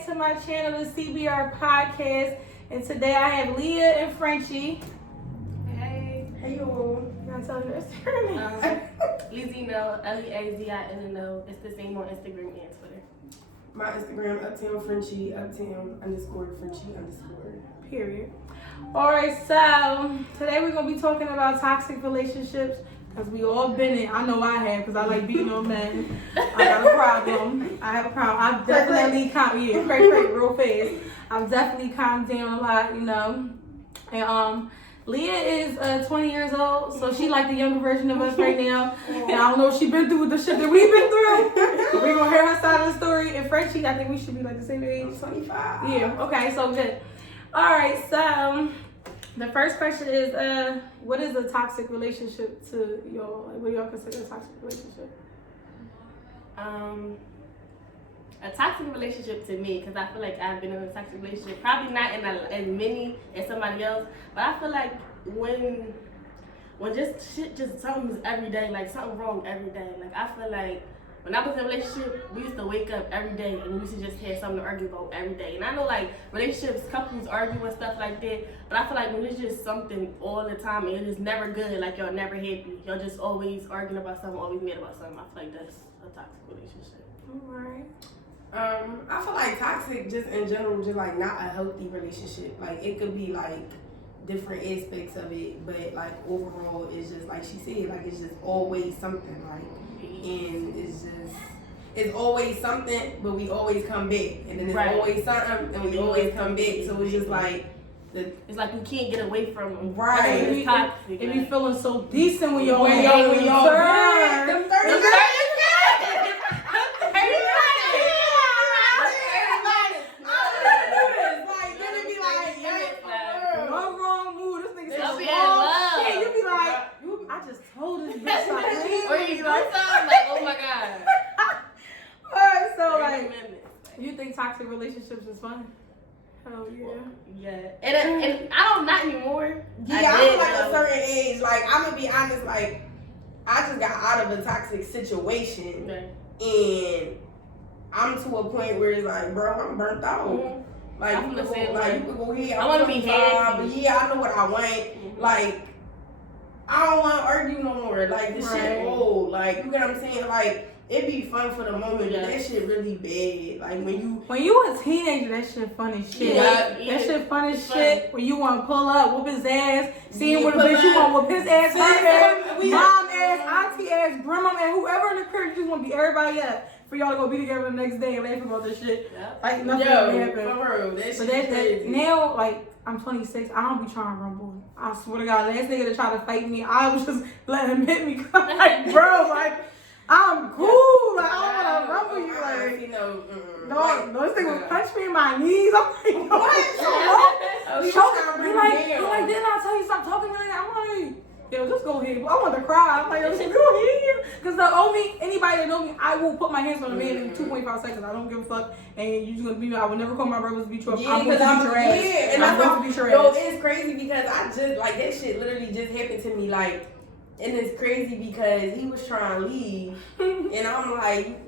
back to my channel, the CBR Podcast. And today I have Leah and Frenchy. Hey. Hey, you. You want to tell your Instagram? Leazinno, Leazinno. It's the same on Instagram and Twitter. My Instagram, Uptown Frenchy, Frenchy _. Period. Alright, so today we're going to be talking about toxic relationships. Because we all been in. I know I have, because I like beating on men. I got a problem. I've definitely real fast. I've definitely calmed down a lot, you know. And Leah is 20 years old, so she like the younger version of us right now. And I don't know if she's been through the shit that we've been through. But we're going to hear her side of the story. And Frenchy, I think we should be like the same age. 25. Yeah, okay, so good. Alright, so the first question is, what is a toxic relationship to y'all? Like, what do y'all consider a toxic relationship? A toxic relationship to me, because I feel like I've been in a toxic relationship, probably not in as many as somebody else, but I feel like when just shit just something's every day, like something wrong every day. Like I feel like when I was in a relationship, we used to wake up every day and we used to just have something to argue about every day. And I know like relationships, couples argue and stuff like that, but I feel like when it's just something all the time and it's never good, like y'all never happy, y'all just always arguing about something, always mad about something, I feel like that's a toxic relationship. Alright. I feel like toxic just in general, just like not a healthy relationship. Like it could be like different aspects of it, but like overall it's just like she said, like it's just always something, like, and it's always something, but we always come back, and then it's always something and we always come back, so it's just like it's like you can't get away from them. Right. It's toxic. It be feeling so decent when y'all when y'all turn. them 30 You think toxic relationships is fun? Hell yeah. Well, yeah. And I don't, not anymore. Yeah, I feel like a certain age, like I'm gonna be honest, like I just got out of a toxic situation, and I'm to a point where it's like, bro, I'm burnt out. Mm-hmm. Like you could go here. I want to be happy, but yeah, I know what I want. Mm-hmm. Like I don't want to argue no more. Like this shit old. Like you get what I'm saying? Like it be fun for the moment, but that shit really bad. Like when you a teenager, that shit fun as shit. Yeah, that shit fun as shit. When you want to pull up, whoop his ass, see him with a bitch, you want to whoop his ass, her ass, mom ass, auntie ass, grandma ass, whoever in the crib, you just want to be everybody up for y'all to go be together the next day and laugh about this shit. Like nothing really happened. That that now, like I'm 26, I don't be trying to rumble. I swear to God, last nigga to try to fight me, I was just letting him hit me. Like, bro, like. I'm cool. Like, I don't want to rumble you. Like, no, this nigga would punch me in my knees. I'm like, what? He like, didn't I tell you stop talking to me? I'm like, yo, just go ahead. I want to cry. I'm like, yo, just go ahead. Because anybody that know me, I will put my hands on a man in 2.5 seconds. I don't give a fuck. And you just gonna beat me. I would never call my brothers to beat you up. I'm going to beat your ass. Yeah, and I'm going to beat your ass. Yo, it's crazy because I just, like, that shit literally just happened to me, like, and it's crazy because he was trying to leave, and I'm like,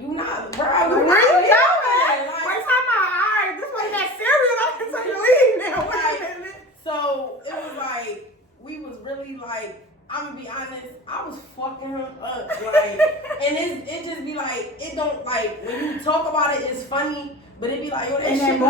you not, bro, where you going? Wait, time out. All right, this way that serious. I can tell you to leave now. Wait a minute. So it was like we was really like, I'm gonna be honest, I was fucking him up, like, and it just be like, it don't, like, when you talk about it, it's funny, but it be like, yo, that in shit. In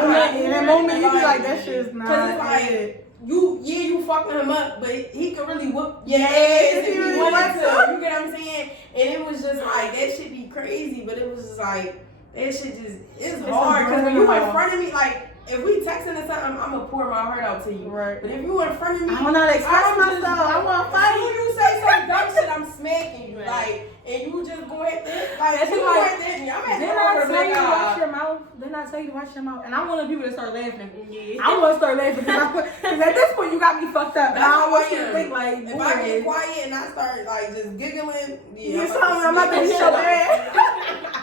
that moment, you be like, that shit is not. Cause it's like. You fucking him up, but he could really whoop your ass if he wanted to. You get what I'm saying? And it was just like, that shit be crazy, but it was just like, that shit just, it's hard. Because when you in front of me, like, if we texting or something, I'm going to pour my heart out to you. Right. But if you in front of me, I'm not express myself. I want to fight. When you say some dumb shit, I'm smacking you. Like, and you just go ahead there. Like, you go ahead there. Didn't I tell you to watch your mouth? Didn't I tell you to watch your mouth? And I'm one of the people that start laughing. Yeah. I want to start laughing because at this point you got me fucked up. And I don't want you to think like, if I get quiet and I start like just giggling, I'm not gonna show that.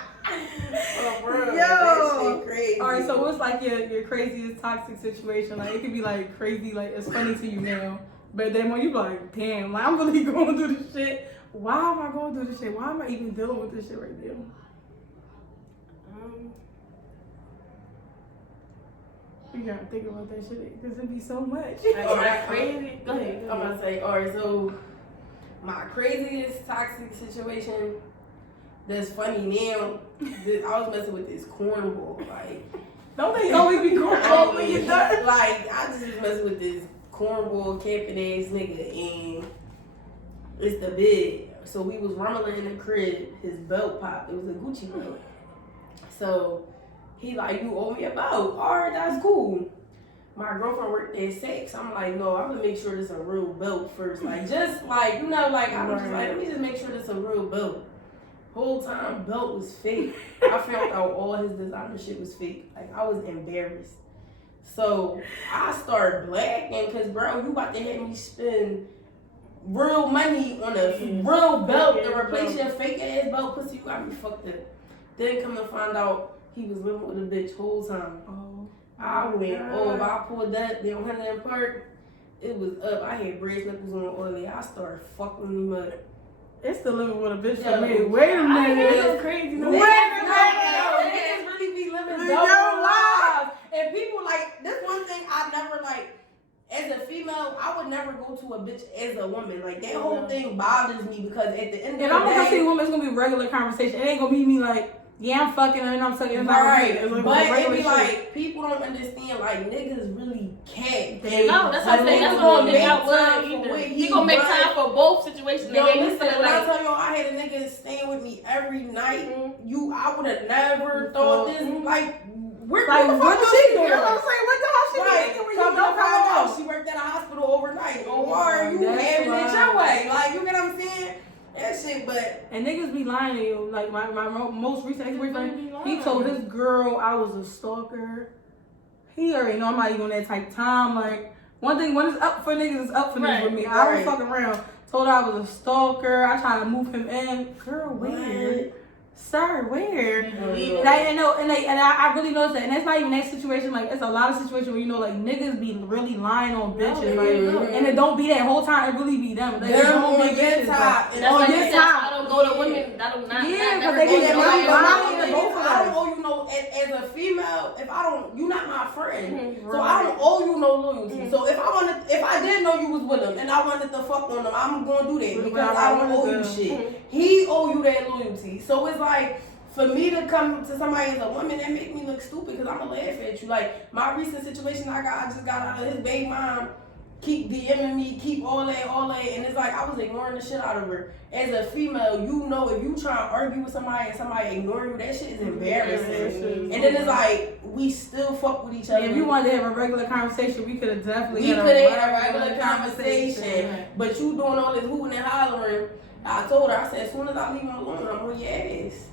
Oh, bro, yo, that shit crazy. All right, so what's like your craziest toxic situation? Like it could be like crazy, like it's funny to you now, but then when you be like, damn, like I'm really going through this shit. Why am I going through this shit? Why am I even dealing with this shit right now? You gotta think about that shit because it'd be so much. Like, crazy. Go ahead. I'm gonna say, alright, so my craziest toxic situation that's funny now, I was messing with this cornball. Like, don't they always be cornball when you're done? Like, I just was messing with this cornball camping ass nigga, and it's the bid. So we was rumbling in the crib, his belt popped. It was a Gucci belt. So he like, you owe me a belt. Alright, that's cool. My girlfriend worked at Saks. I'm like, no, I'm gonna make sure this a real belt first. Like, just like, you know, like, I was just like, let me just make sure this a real belt. Whole time, belt was fake. I found out all his designer shit was fake. Like, I was embarrassed. So I started blacking because, bro, you about to have me spend real money on a real belt to replace your fake ass belt. Pussy, you got me fucked up. Then come to find out he was living with a bitch whole time. Oh, I went over. I pulled that. Then on Hunter Park, it was up. I had brace knuckles on oily. I started fucking him up. it's still living with a bitch Yo, for me. Wait a minute. It's crazy. Wait a minute. Niggas really be living double lives. And people like, this one thing I never like, as a female, I would never go to a bitch as a woman. Like, that whole thing bothers me because at the end of the day, If I'm gonna see a woman, it's gonna be a regular conversation. It ain't gonna be me like, yeah, I'm fucking her and I'm sucking her. right, It's like but it regular be shit. like, people don't understand, like, niggas really can't. No, that's what I'm saying. That's gonna what I'm make out time either. for what He gonna make want. time for both situations. Yo, and then listen, you feel when I like, tell y'all I had a nigga staying with me every night, I would have never thought this, like, where Like, the fuck what was she she doing? doing? I'm saying, what the hell she Right, thinking when you come to don't find come out, she worked at a hospital overnight. Or why are you That's having it wild. your way? Like, you get what I'm saying? That shit, but And niggas be lying to you. Like, my most recent ex-boyfriend, Be lying. he told his girl I was a stalker. He already know I'm not even on that type of time. Like, one thing, when it's up for niggas, it's up for niggas with me. I was right. fucking around. Told her I was a stalker. I tried to move him in. Girl, where? Sir, where? Mhm. Like, I really noticed that, and that's not even that situation. Like, it's a lot of situations where you know, like, niggas be really lying on bitches, like, and it don't be that whole time. It really be them. Like, it Them don't on be your bitches, top. like, that's on why your you said, top. I don't go to women. I don't not. Yeah, not 'cause they never get go that to money. women. I don't owe you no, as a female, if I don't, you not my friend. So I don't owe you no loyalty. So if I did know you was with him and I wanted to fuck on him, I'm gonna do that because I don't owe you shit. He owe you that loyalty. So it's like, for me to come to somebody as a woman, that make me look stupid because I'ma laugh at you. Like, my recent situation I just got out of, his baby mom keep DMing me, keep all that, and it's like I was ignoring the shit out of her. As a female, you know, if you try to argue with somebody and somebody ignore you, that shit is embarrassing. And then it's like, we still fuck with each other. If you wanted to have a regular conversation, we could have definitely We could have had a regular conversation. But you doing all this hooting and hollering. I told her, I said, as soon as I leave him alone, I'm on your ass.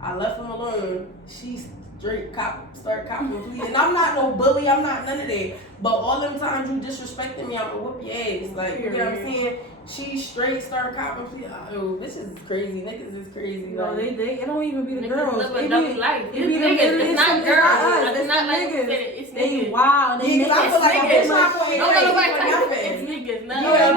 I left him alone. She straight start copping please. And I'm not no bully. I'm not none of that. But all them times you disrespecting me, I'm gonna whoop your ass. Like, you know what I'm saying? She straight start copping please. Oh, this is crazy. Niggas is crazy. No, like, it don't even be the Niggas girls. live a It double be life. it be It's the niggas. It's not girls. It's not like niggas. it's They niggas. wild. They Yeah, make 'cause I it feel like a niggas. bitch not gonna No, hate nobody you for like nothing. it's niggas. No, Yeah, a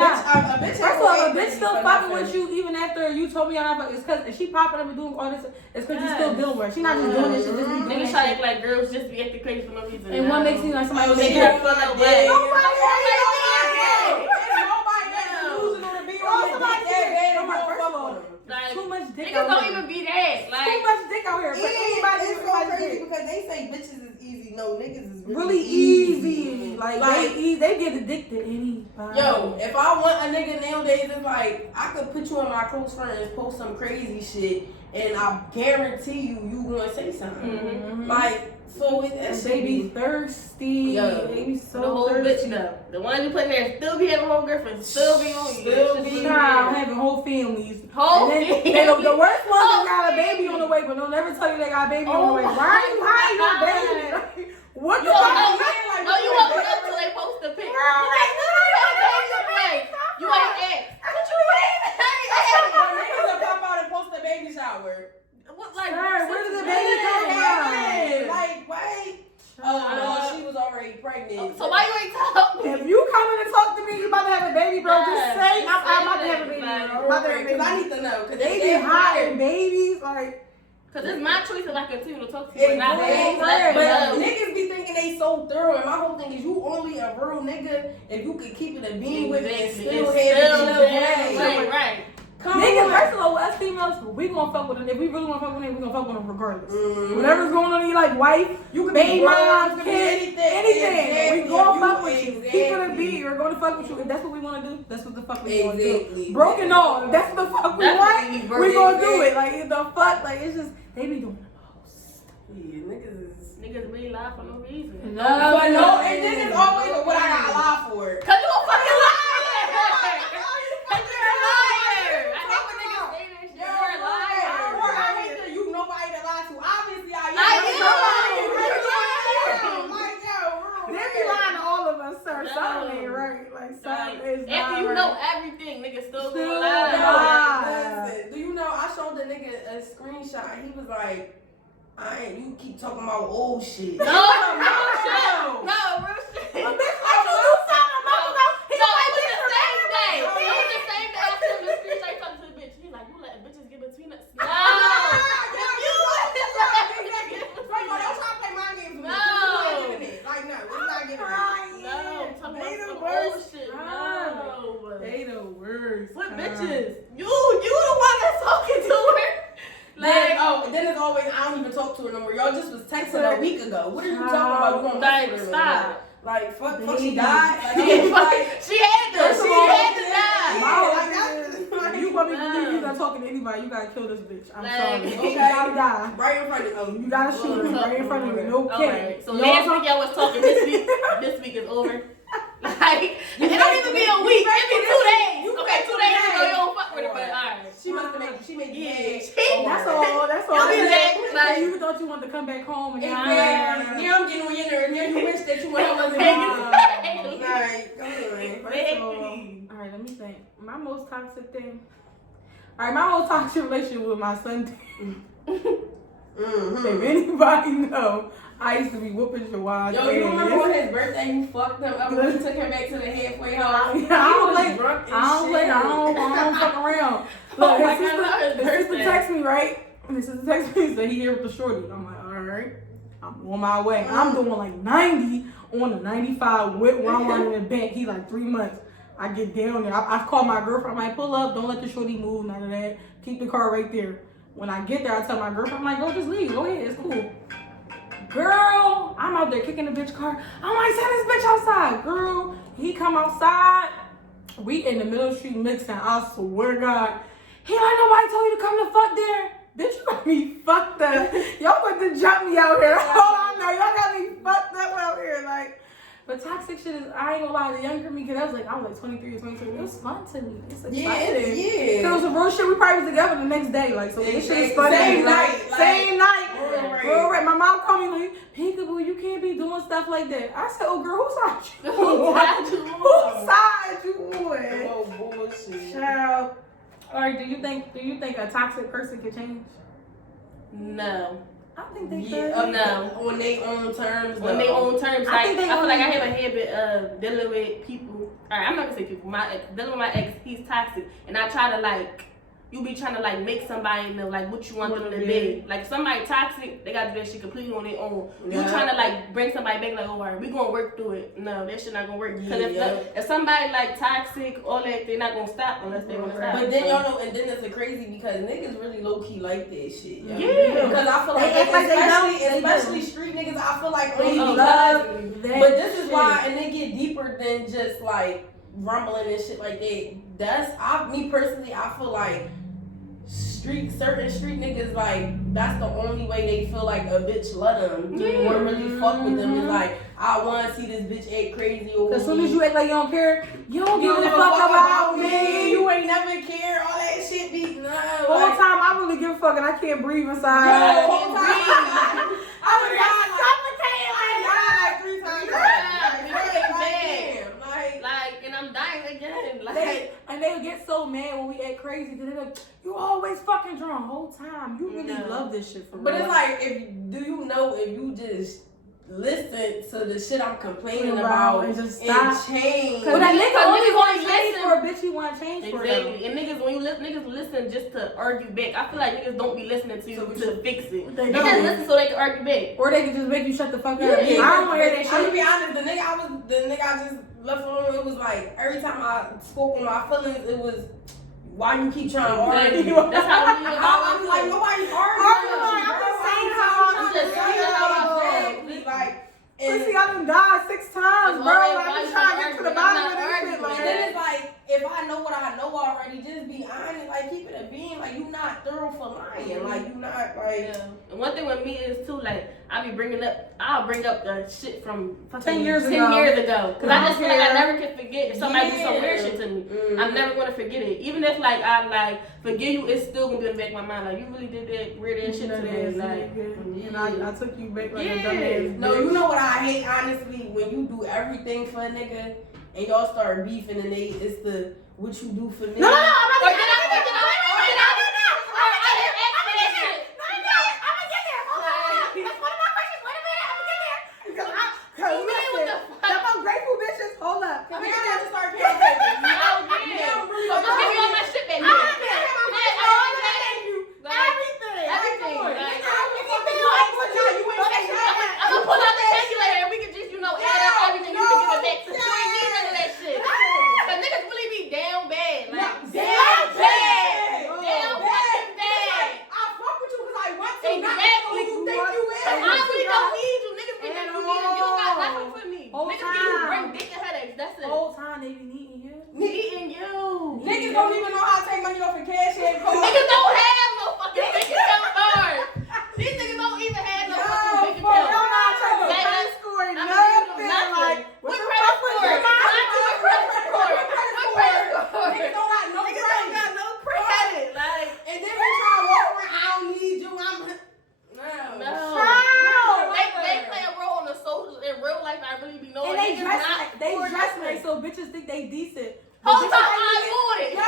bitch First of all, a ain't bitch still for fucking nothing. with you even after you told me y'all not. It's cause if she popping up and doing all this. It's cause you still dealing with her. She not just doing this. She just be doing Niggas that try to shit. act like girls just be acting crazy for no reason. And one makes it like somebody Oh, make she her got feel fun like of that. that. Nobody too much dick Niggas out don't here. even be that. Like, Too much dick out here. But anybody It's so everybody crazy dick. because they say bitches is easy. No, niggas is Really easy. Like they get addicted to anybody. Yo, if I want a nigga nowadays, it's like I could put you in my close friends, post some crazy shit, and I guarantee you gonna say something. Mm-hmm. Like, so that They shit be be thirsty. Yo, They be the so whole thirsty. bitch though. The one you put in there still be having whole girlfriends, still be on you. Still It's just be weird. Child, having whole families. Whole And then, families. the worst ones Whole that got a baby families. on the way, but they'll never tell you they got a baby on the way. Oh Why are you hiding your my baby? God. Like, what You the don't fuck? know. Like, No, you won't know until they post the pic. Girl, like, You ain't asked. What you mean? niggas will pop out and post a baby shower. What, like, Sir, where did the since baby when? come from? Like, wait. Oh no, she was already pregnant. So why you ain't talking? If you coming to talk to me, you about to have a baby, bro. Just Yes, say just I'm about to say have a that, baby. like, Bro. I'm about to have a Because I baby. need to know. Because They be hiding babies, like. Because it's my choice if I continue to talk to you or not. Exactly. Right. But But niggas be thinking they so so thorough. And my whole thing is you only a real nigga if you can keep it a bean with it and Exactly. still It's have it still your there. way. Right. Come Niggas, on. first of all, us females, we gonna fuck with them. If we really wanna fuck with them, we gonna fuck with them regardless. Mhm. Whatever's going on in your life, wife, You can baby be moms, broke, kids, anything. Exactly. We gonna fuck You- with you. exactly. Keep it a beat. We're gonna fuck with you. If that's what we wanna do, that's what the fuck we gonna do. Exactly. Broken all. If that's what the fuck we That's want, what we we broke. gonna do it. Like the fuck, like it's just they be doing the most. Yeah, niggas is. Niggas really lie for no reason. No, But no, and then it's always what I gotta lie for. Cause you a fucking liar! Cause you're a liar! I hate when niggas say that shit. You're a liar. I hate that you nobody to lie to. Obviously, I am. I am. Like, yo, They be lying to all of us, sir. No. Something ain't right. Like something is not After you right. know everything, niggas still Still gonna lie. lie. Listen, do you know I showed the nigga a screenshot? He was like, you keep talking about old shit. No, real shit. No, real shit. But bitch, like you do something a month ago. He No, like, it was bitch, the same day. remember? It was the same day after the screenshot he talking to the bitch. He like, you letting bitches get between us? No. No, talking about some old shit. No. They the worst. What God. bitches? You the one that's talking to her. Like, then it's always I don't even talk to her no more. Y'all just was texting a week ago. What are you talking about? You don't Like, mess with her no stop. more. Like, fuck, she Baby. died. Like, She had to. First of She all, had to yeah, die. My whole like, thing is, if you want me to believe you not talking to anybody, you gotta kill this bitch. I'm Like, sorry. okay. You gotta die. right in front of you. You gotta shoot her right in front of me. No All kidding. right. So Y'all last talk- week y'all was talking. This week is over. Like, it don't even be a week. It be 2 days. Okay, 2 days ago you don't fuck with her, but alright. She must have made you Yeah. mad. That's all. That's all. You'll be back, like- You thought you wanted to come back home and Exactly. Now I'm getting on your nerves. Now you wish that you wasn't gone. Exactly. Like, come on. First of all, all right, let me think. My most toxic thing. All right, my most toxic relationship with my son. If anybody know, I used to be whooping Jawad. Yo, you remember on his birthday you fucked him up when you took him back to the halfway house? I don't play. Drunk as I don't play. shit. I don't fuck around. Oh Look, my his God, sister, his his sister birthday. text me, right? And his sister text me and said he here with the shorty. I'm like, all right, I'm on my way. I'm doing like 90 on the 95 with where I'm running the bank. He like 3 months. I get down there. I call my girlfriend. I'm like, pull up. Don't let the shorty move. None of that. Keep the car right there. When I get there, I tell my girlfriend, I'm like, go just leave. Go ahead. It's cool. Girl, I'm out there kicking the bitch car. I'm like, send this bitch outside. Girl, he come outside. We in the middle of the street mixing. I swear to God. He like, nobody told you to come the fuck there. Bitch, you got me fucked up. Y'all want to jump me out here. Hold on now. Y'all got me fucked up out here. Like, but toxic shit is, I ain't gonna lie, the younger me, cause I was like 23 or 22. It was fun to me. It's exciting. Yeah. Cause it was some real shit. We probably was together the next day. Like, so this shit is fun. Same to me. night, like, Same night. real Right. My mom called me like, Peekaboo, you can't be doing stuff like that. I said, oh girl, whose side you on? Whose side you on? Oh bullshit. Child. Alright, do you think a toxic person can change? No. I think they Yeah, could. No. on their own terms. On their own terms, I like, think they I feel like I only- have a habit of dealing with people. Alright, I'm not gonna say people. Dealing with my ex, he's toxic, and I try to like. You be trying to like make somebody know like what you want them to be. Like if somebody toxic, they got to do that shit completely on their own. You trying to like bring somebody back like, oh, alright, we gonna work through it. No, that shit not gonna work. Because if somebody like toxic, all that, they not gonna stop unless they wanna stop. But then y'all know, and then it's crazy because niggas really low key like that shit. Yo. Yeah. Because I feel They act like they don't. especially street niggas, I feel like only They because. love that But this is shit. why, and they get deeper than just like rumbling and shit like that. Me personally, I feel like certain street niggas, like that's the only way they feel like a bitch love them or really fuck with them. Is like, I want to see this bitch act crazy over As soon as you act like you don't care, you don't give a fuck about me. You ain't never care. All that shit be The whole time I really give a fuck and I can't breathe inside. The whole time. I was suffocating like 3 times. Like, and I'm dying again. Like, They get so mad when we act crazy because they're like, you always fucking drunk the whole time. You really love this shit for real. But it's like, do you know if you just listen to the shit I'm complaining about and just and stop. change. But that nigga only want to change listen for a bitch he want to change for. Exactly. And niggas, when you niggas listen just to argue back. I feel like niggas don't be listening to you to fix it. They just listen so they can argue back. Or they can just make you shut the fuck up. Yeah, I don't want to hear that shit. I'm gonna be honest, the nigga I just left alone, it was like every time I spoke on my feelings, it was why you keep trying to argue. That's how we I was like, nobody's arguing. I'm just saying how I'm just saying like. And see, I done died 6 times, bro. I'm just trying to get to the bottom of this shit. And then it's like, if I know what I know already, just be honest. Like, keep it a being. Like, you not thorough for lying. Like, you not, like... Yeah. And one thing with me is, too, like, I'll bring up the shit from fucking 10 years ago. Because I just feel like I never can forget if somebody do some weird shit to me. I'm never going to forget it. Even if, like, I, like, forgive you, it's still going to be in the back of my mind. Like, you really did that weird ass shit to me. Like, and I took you back like a dumbass. No, you know what I hate, honestly? When you do everything for a nigga and y'all start beefing and it's the what you do for me. No, I'm not going Hold up. Come here and start campaigning. No, yeah. So just give me all my shit back. Everything. I'm gonna pull out the calculator and we can just, add up everything. You can give it back to me. You ain't need none of that shit. Cause niggas really be down bad. Like, down bad. Down fucking bad. I fuck with you because I want to. Exactly. You think you is. I really don't need you. Niggas be like, you don't got nothing for me. Niggas give you bring dick and headaches. That's it. Whole time they be needing you. Needing you. Niggas don't even know how to take money off of cash and card. Niggas don't have no fucking bank account card. These niggas don't even have no fucking bank account. Y'all not trying to credit score nothing. Like, what credit score? What credit score? Niggas don't got no credit. Niggas don't got no credit. Like, and then they try to walk around, I don't need you, I'm... No. They play a role in the social, in real life. I really be knowing. And they dress like so bitches think they decent. Whole time I bought it. No, I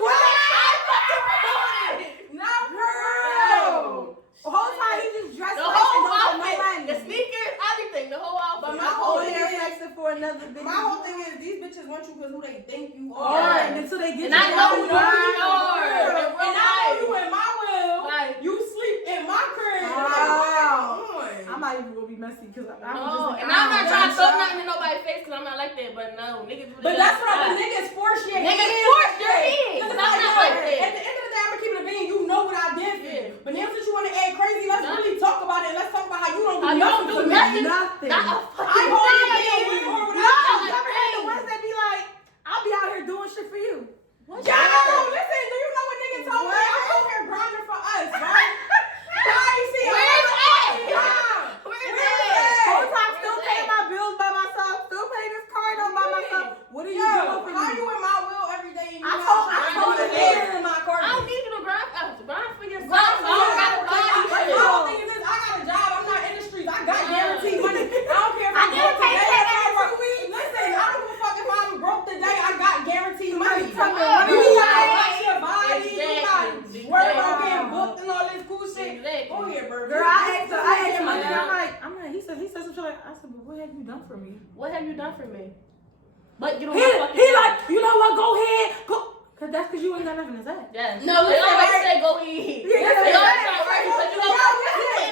bought it. No, girl. The whole time he just dressed The like whole and don't have no outfit, money. the sneakers, everything, the whole outfit. But my whole Only thing is, flexing for another bitch. my whole thing is these bitches want you because who they think you are. Alright, until they get And I know who you are. And I know you in my will. Like, You sleep in my crib. Wow. Like, I'm not even gonna be messy because I'm no, just. and I'm not trying to throw nothing in nobody's face because I'm not like that. But no, niggas really. But that's what the niggas force your hand. Niggas force your hand. Because I'm not like that. At the end of the day, I'm gonna keep it a bean. You know what I did for you. But now since you want to act crazy, let's really talk about it. Let's talk about how you don't do nothing for me. Nothing. Not a I fucking hold thing. it in. You hold it No, out. you ever had the ones that be like, I'll be out here doing shit for you. Yo, listen, do you know what nigga told me? I'm over here grinding for us, right? I ain't see it. Where's that? Where's that? Whole time still paying my bills by myself, still paying this card on by myself. What are you doing for me? How you in my will every day? I told the niggas in my car. I don't need you to grind for yourself. I don't gotta buy you My shit. whole thing is this: I got a job. I'm not in the streets. I got guaranteed money. I don't care if I I'm get a broke paycheck today. every 2 weeks. Listen, I don't give a fuck if I'm broke today. I got guaranteed money. You Exactly. got watch your body. You got Exactly. work about getting booked and all this cool shit. Exactly. Go here, bro. Girl, I asked my nigga, I'm like, he said some shit like, I said, but what have you done for me? What have you done for me? But you don't He like, you know what, go ahead, go. Cause you ain't got nothing to say. Yes. No, they listen, always right? say go eat. Yeah, They yeah, always yeah. try right because you know Yo, what?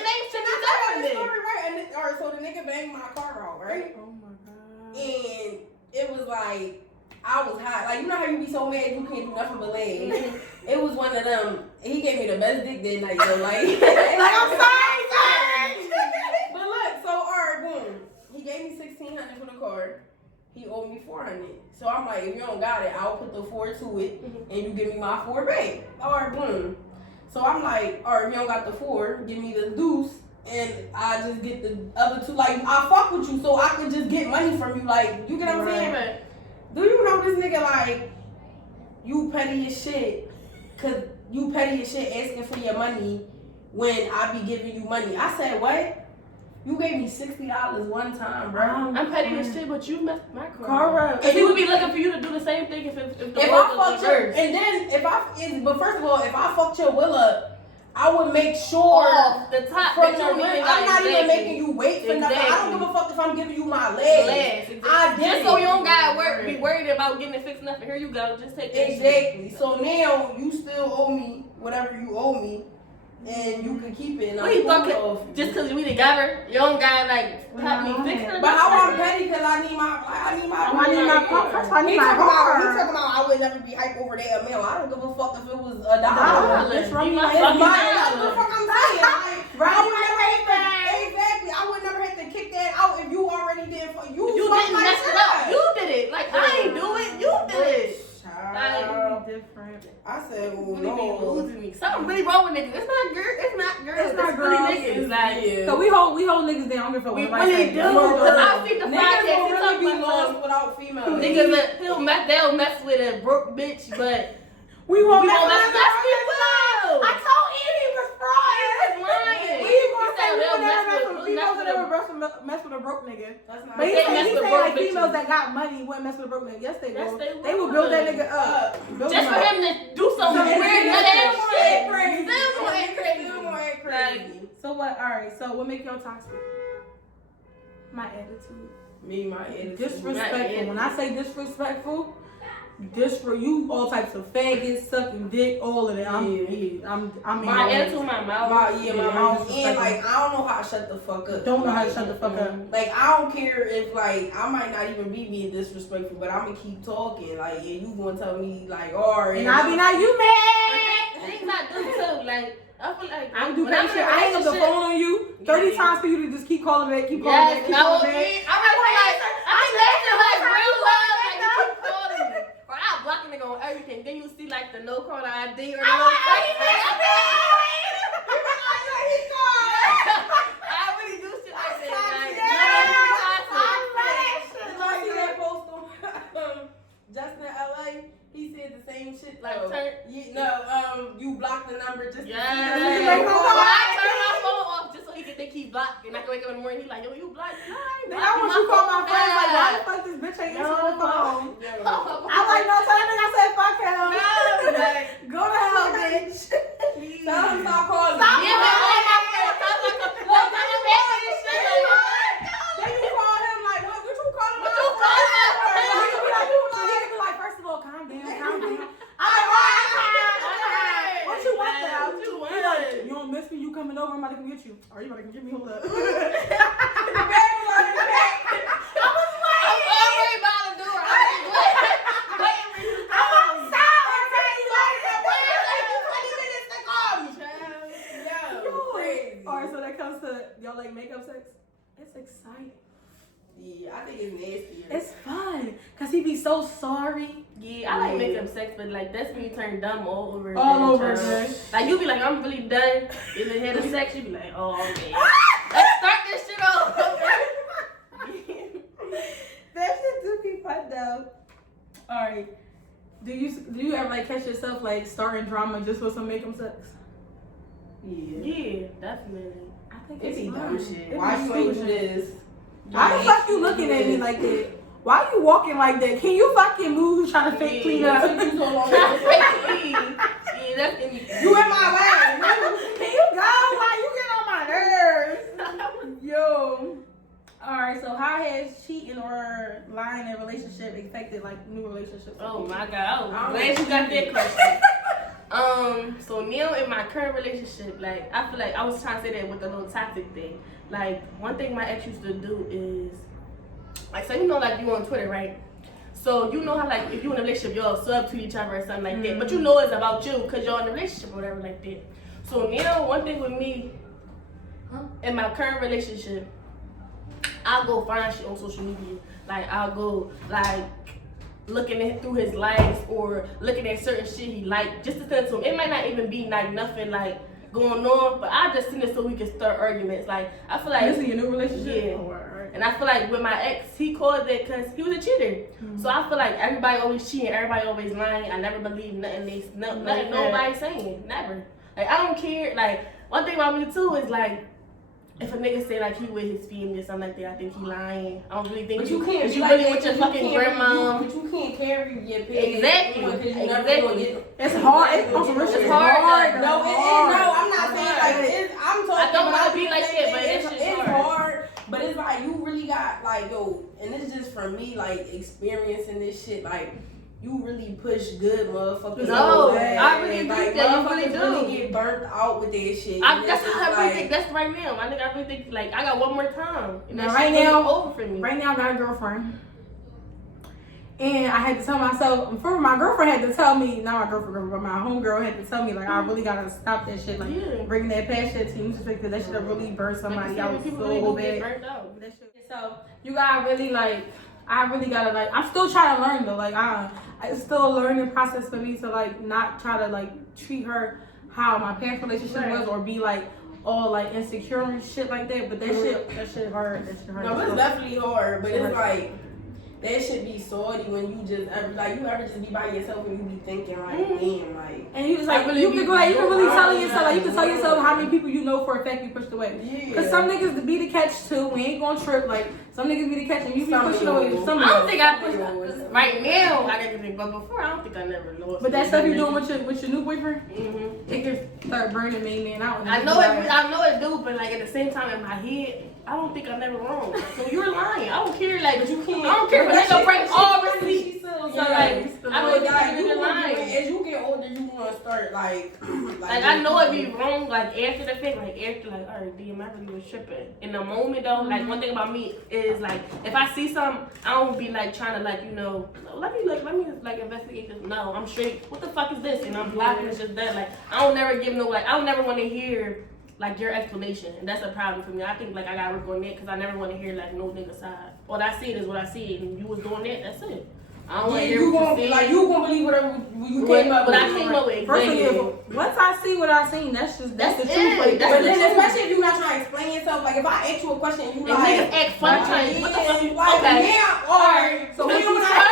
They should be done for me. Right, and alright, so the nigga banged my car out, right? Oh my god. And it was like I was hot. Like, you know how you be so mad you can't do nothing but lay. It was one of them. He gave me the best dick that night, though. Like, Like, I'm sorry, sir. But look, so alright, boom. He gave me $1,600 for the car. He owed me $400. So I'm like, if you don't got it, I'll put the 4 to it, and you give me my 4 back. Alright, boom. So I'm like, alright, if you don't got the 4, give me the deuce, and I just get the other 2. Like, I fuck with you, so I could just get money from you. Like, you get what I'm saying? Right. Do you know this nigga, like, you petty as shit, cause you petty as shit asking for your money when I be giving you money. I said, what? You gave me $60 one time, bro. I'm petty as shit, but you messed my car. Correct. And he would be looking for you to do the same thing if the If world I was fucked your, reversed. and then but first of all, if I fucked your will up, I would make sure Off the top from that the you rip, even I'm not even exactly. making you wait for nothing. I don't if I'm giving you my legs. Exactly. I did just it. so you don't gotta be worried about getting it fixed enough. Here you go. Just take it. Exactly. So now you still owe me whatever you owe me, and you can keep it. And what you thought? Just because we together, you don't gotta like help me fix it. But how I'm petty because I need my car. First, I need He my talking car. about I would never be hyped over that meal. I don't give a fuck if it was $1. That's right. It's what the fuck I'm saying. Like, I would never have to, exactly. I would never have to kick that out if you already did. You didn't mess it up. You did it. Like I ain't do it. You did it. Like, different. I said, well, really be no. losing me. Something really wrong with niggas. It's not girl. It's not girls. It's not really girls. niggas. Like, Yeah. So we hold niggas down. I don't give a fuck. we what really do. Cause I see the Niggas podcast. don't He really talk be about lost without females. niggas. They'll mess with a broke bitch, but We won't we mess won't with mess with people. I told Edie he was fraud. He was lying. We gonna say we They'll would never mess mess with females that never mess with a broke nigga. That's not But he They said mess with like broke females bitches. that got money wouldn't mess with a broke nigga. Yes, they Yes, will. they They will would. build that nigga up. Build Just him for up. him to do some So weird he nut ass shit. crazy. Still gonna act crazy. Still gonna act crazy. So what? All right. So what make y'all toxic? My attitude. Me, my attitude. Disrespectful. When I say disrespectful, for you, all types of faggots, sucking dick, all of that. I'm My attitude, my mouth. My Yeah, mouth. I'm And like, I don't know how to shut the fuck up. Don't know how to shut the fuck up. Like, I don't care if like I might not even be being disrespectful, but I'm gonna keep talking. Like, and you gonna tell me like, alright. And I be like, you mad? Things I do too. Like, I feel like I do when that I'm in shit. a I hang up the relationship- phone on you 30 times for you to just keep calling back, keep calling Yes, back, keep I calling will back. be. I'm like, I be laughing like real love. Like, you keep calling me. Or I'll block a nigga on everything. Then you see like the no caller ID or the no I really do shit like that. Like, You see that post on Justin LA? He said the same shit. Like, though. You blocked the number just to see yeah. the Like, name. I turn my phone off just so he can think he blocked. And I can wake up in the morning, he like, yo, you blocked? Then I want you to call my friends like, why the fuck this bitch ain't answering the phone? I'm like, no, tell that nigga I said fuck him. Go to hell, bitch. Tell him stop calling. Stop me. Yeah, but all my friends, Then you call him like, what you calling What my you calling my friend? He friend? could be like, first of all, calm down. I'm like, alright, what you want now? What you want? He like, you don't miss me? You coming over? I'm about to come get you. Are you about to come get me? Hold up. I'm already about to do it. I'm outside. Alright, so that comes to y'all like makeup sex. It's exciting. Yeah, I think it's nasty. It's fun because he be so sorry. Yeah, I like makeup sex, but like that's when you turn dumb all over again. All over child. again. Like you be like, I'm really done. In the head of sex, you be like, oh man, let's start this shit over. That shit do be fun though. Alright. Do you ever like catch yourself like starting drama just for some makeup sex? Yeah, definitely. I think It it's be fun. dumb shit. It Why be you ain't do stupid. this? Why the fuck you looking at me like that? Why you walking like that? Can you fucking move trying to fake clean up? It took you so long. Yeah, that's anything. You in my way. Can you go? Why you get on my nerves? Yo. Alright, so how has cheating or lying in a relationship affected like new relationships? Oh my god, I'm glad you got that question. So now in my current relationship, like I feel like I was trying to say that with the little toxic thing. Like one thing my ex used to do is, like, so you know, like you on Twitter, right? So you know how like if you in a relationship, you'll sub to each other or something like that. But you know it's about you because you're in a relationship or whatever like that. So now one thing with me, in my current relationship, I'll go find shit on social media. Like I'll go like looking at through his likes or looking at certain shit he like just to send to him. It might not even be like nothing like going on, but I just send it so we can start arguments. Like I feel like This is your new relationship? Yeah. Oh, alright. And I feel like with my ex, he called it because he was a cheater. So I feel like everybody always cheating, everybody always lying. I never believe nothing nothing nobody's saying. Never. Like I don't care. Like one thing about me too is like if a nigga say like he with his family or something like that, I think he lying. I don't really think But you can't. you like really that, with your you fucking can't- grandma. But you can't carry your pig. Exactly. Because you never Exactly. gonna get. It's hard. It's on some real shit. It's hard. No, it is. No, I'm not saying like it's. I'm talking. I don't about wanna be like that, but it's just it's hard. hard But it's like you really got like and it's just from me like experiencing this shit like. You really push good motherfuckers. No, away. I really agree like, that you really do. Really get burnt out with that shit. That's what I really think. That's right now. I think I really think like I got one more time. And that right shit now, really over for me. Right now, I got a girlfriend, and I had to tell myself. First, my girlfriend had to tell me. Not my girlfriend, but my homegirl had to tell me like I really gotta stop that shit. Like bringing that past shit to you, just because that shit really burn somebody out people so really bad. get burnt out. That shit. So you gotta really like. I really gotta like. I'm still trying to learn though. Like it's still a learning process for me to like not try to like treat her how my past relationship was or be like all like insecure and shit like that. But that shit hurt. That shit hurt. No, it's definitely hard. But it's like that should be salty when you just ever just be by yourself and you be thinking like damn like. And you just like you can really tell yourself like you can tell yourself how many people you know for a fact you pushed away. Yeah. Cause some niggas be the catch too. We ain't gonna trip like. Some niggas be the catch and you be pushing away. I don't think I pushed right now. I got to think, but before I don't think I never lost. But that stuff you doing with your new boyfriend, it can start burning me, man. I know it do, but like at the same time in my head, I don't think I'm never wrong. So you're lying. I don't care. Like, but you can't. I don't care. But they gonna break all receipts. So like, I know you're lying. As you get older, you gonna start like I know it be wrong. Like after the fact, like after like, all right, damn, I really was tripping. In the moment though, like one thing about me is like if I see something, I don't be like trying to like let me investigate this. No, I'm straight. What the fuck is this? And I'm blocking. It's just that. Like I don't never give no like I don't never want to hear. Like your explanation, and that's a problem for me. I think like I gotta work on that because I never want to hear like no nigga side. What I see is what I see, and you was doing that. That's it. I don't want to hear what you said. You gonna believe whatever you came up with. But I came up with exactly. Once I see what I seen, that's the truth. But then especially if you're not trying to explain yourself, like if I ask you a question and you like niggas act funny, what the fuck? Okay. Yeah. Alright. So what you saying?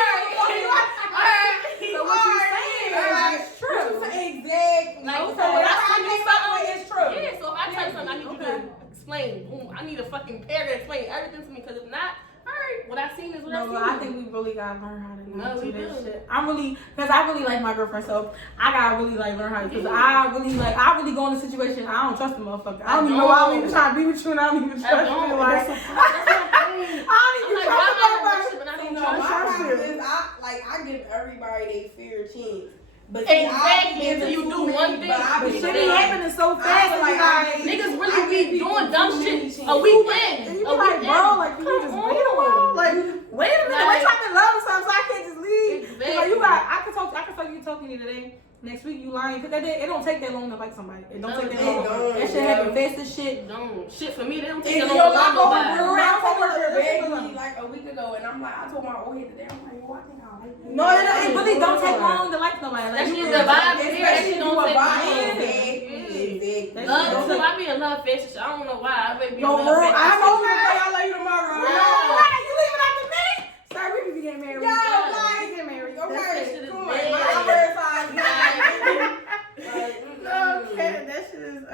So what you saying is true. Exactly. Like so what I see something is true. Yeah. So if I tell you something, I need you to explain. Boom. I need a fucking pair to explain everything to me because if not. Alright, what I seen is what I seen. No, I think we really gotta learn how to do that shit. I really like my girlfriend, so I gotta really like learn how to. Because I really go in a situation. I don't trust the motherfucker. I don't even know why I'm even trying to be with you, and I don't even trust you. Like, I don't even trust the motherfucker. I give everybody their fair chance. But exactly, until you do one thing. But shit be happening so fast. Like, niggas really be doing dumb shit a weekend. And you be like, bro, like, can you just wait a while? Like, wait a minute, wait till I'm in love with something so I can't just leave. Exactly. Like, I can talk you talking to me today. Next week you lying because it don't take that long to like somebody. It don't take that long. That shit happen fast as shit. Don't shit for me. They don't take that long. I told her like a week ago, and I'm like, I told my old head today, I'm like, I think I like you. No, it really don't take long to like somebody. Like, that shit the vibe here. That shit don't take long. Love too. I be in love fast. I don't know why. I may be in love fast. I'm over it. I'll let you tomorrow. You leaving after me? Sorry, we be getting married. Yo, like, get married. Okay, come on. Okay, that shit is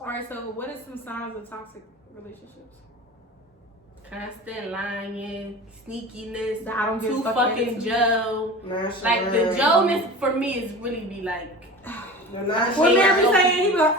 Alright, so what are some signs of toxic relationships? Constant lying, sneakiness, I don't too fucking Joe. Like the Joe-ness for me is really be like. What Mary be saying? He be like,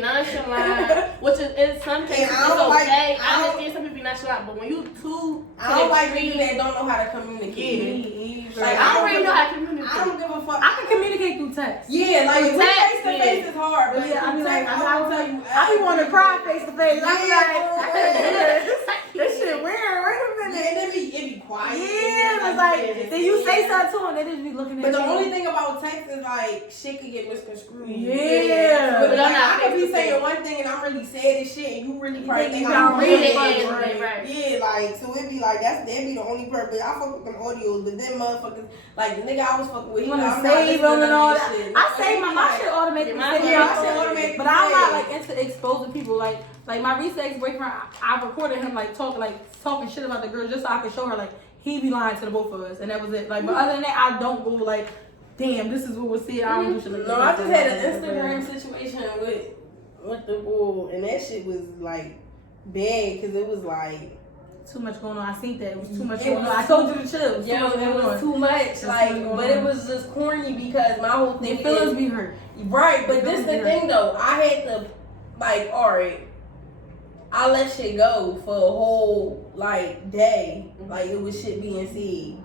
nonchalant, which is in some cases it's okay. I understand some people be nonchalant, but when you too, I don't like people that don't know how to communicate. Like I don't really know how to communicate. I don't give a fuck. I can communicate through text. Yeah, like face to face is hard. But yeah, I be like, I'll tell you. I be wanting to cry face to face. I be like, this shit weird. Wait a minute. Yeah, and then it be quiet. Yeah, it's like then you say something to them, they just be looking at you. But the only thing about text is like shit can get misconstrued. Yeah. But like, I could be saying one thing and I'm really sad as shit, and you really probably think I'm read it. Right. Yeah, like so it be like that'd be the only purpose. I fuck with them audios, but then motherfuckers like the nigga I was fucking with, you wanna save them and all that. I save my shit automatically. But I'm not like into exposing people. Like my recent ex-boyfriend, I recorded him like talking shit about the girl just so I could show her like he be lying to the both of us, and that was it. Like, but other than that, I don't go like, damn, this is what we'll see. I don't do shit like that. No, I just had an Instagram situation with the bull, and that shit was like bad because it was like too much going on. I seen that it was too much going on. I told you to chill. Yeah, it was too much. Like, but it was just corny because my whole thing. Their feelings be hurt. Right, but this the thing though. I had to like, all right. I let shit go for a whole like day, like it was shit being said.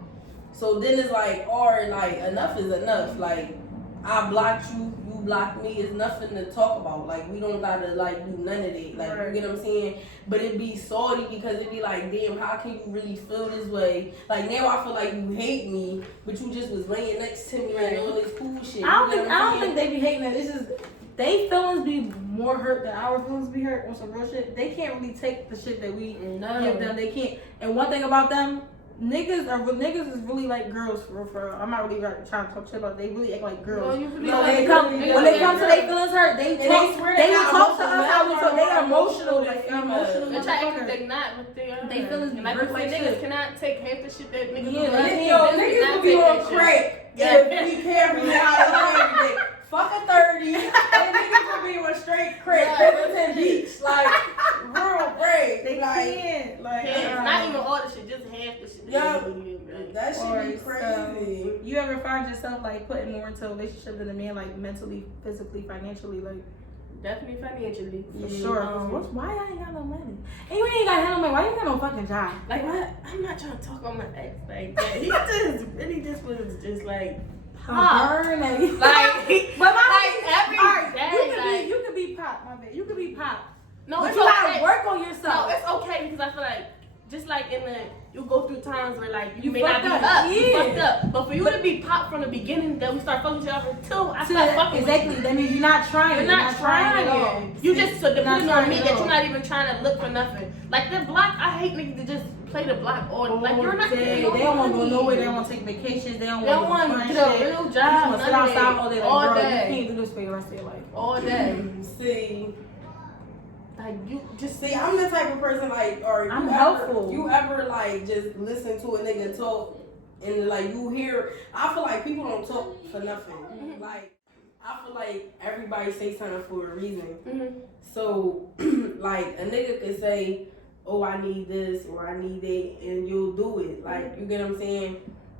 So then it's like, or like enough is enough. Like I blocked you, you blocked me. It's nothing to talk about. Like we don't gotta like do none of that. Like Right. you get what I'm saying? But it be salty because it be like, damn, how can you really feel this way? Like now I feel like you hate me, but you just was laying next to me and all this cool shit. I don't think they be hating it. It's just they feelings be more hurt than our feelings be hurt on some real shit. They can't really take the shit that we give them. They can't. And one thing about them, niggas is really like girls for real. I'm not really trying to talk shit about it. They really act like girls. Well, you really So like when it comes to their feelings hurt, they will talk to us how we talk. They are emotional. Like Emotional. They try to act like they not, but they are. They feelings be like hurt we like say, niggas shit. cannot take half the shit that niggas Yeah, do. Niggas will be on crack if we carry out everything. Fuck a 30, and niggas will be on straight crack. Pemberton Beach, like real brave. They like, can't. Like, not even all the shit, just half the shit. Yeah. That shit be Alright, crazy. you ever find yourself like putting more into a relationship than a man, like mentally, physically, financially, like? Definitely financially. For sure. Why I ain't got no money? And you ain't got no money. Why you ain't got no fucking job? Like what? I'm not trying to talk on my ex like that. He just really just was just like Burn it. like But my like every alright, day. you could be pop, my bad. You could be pop. No, But it's you gotta okay. work on yourself. No, it's okay because I feel like just like in the you go through times where like you may fucked not be up. up, you Yeah. fucked up. But for you to be pop from the beginning that we start fucking each other till I start fucking exactly. with you. That means you're not trying. You're not trying. at all. You just so depending on me trying at that all. you're not even trying to look for nothing. Like the block, I hate niggas to just play the block or like you're not. They don't want to go nowhere. They don't want to take vacations. They don't want to to get a real job. want to sit outside all day. Like, all bro, day. you can't do this for the rest of your life. All day. See, Like you just see, I'm the type of person like, or I'm helpful. You ever like just listen to a nigga talk and like you hear? I feel like people don't talk for nothing. Mm-hmm. Like I feel like everybody say something for a reason. Mm-hmm. So like a nigga could say, "Oh, I need this" or "I need that," and you'll do it. Like you get what I'm saying?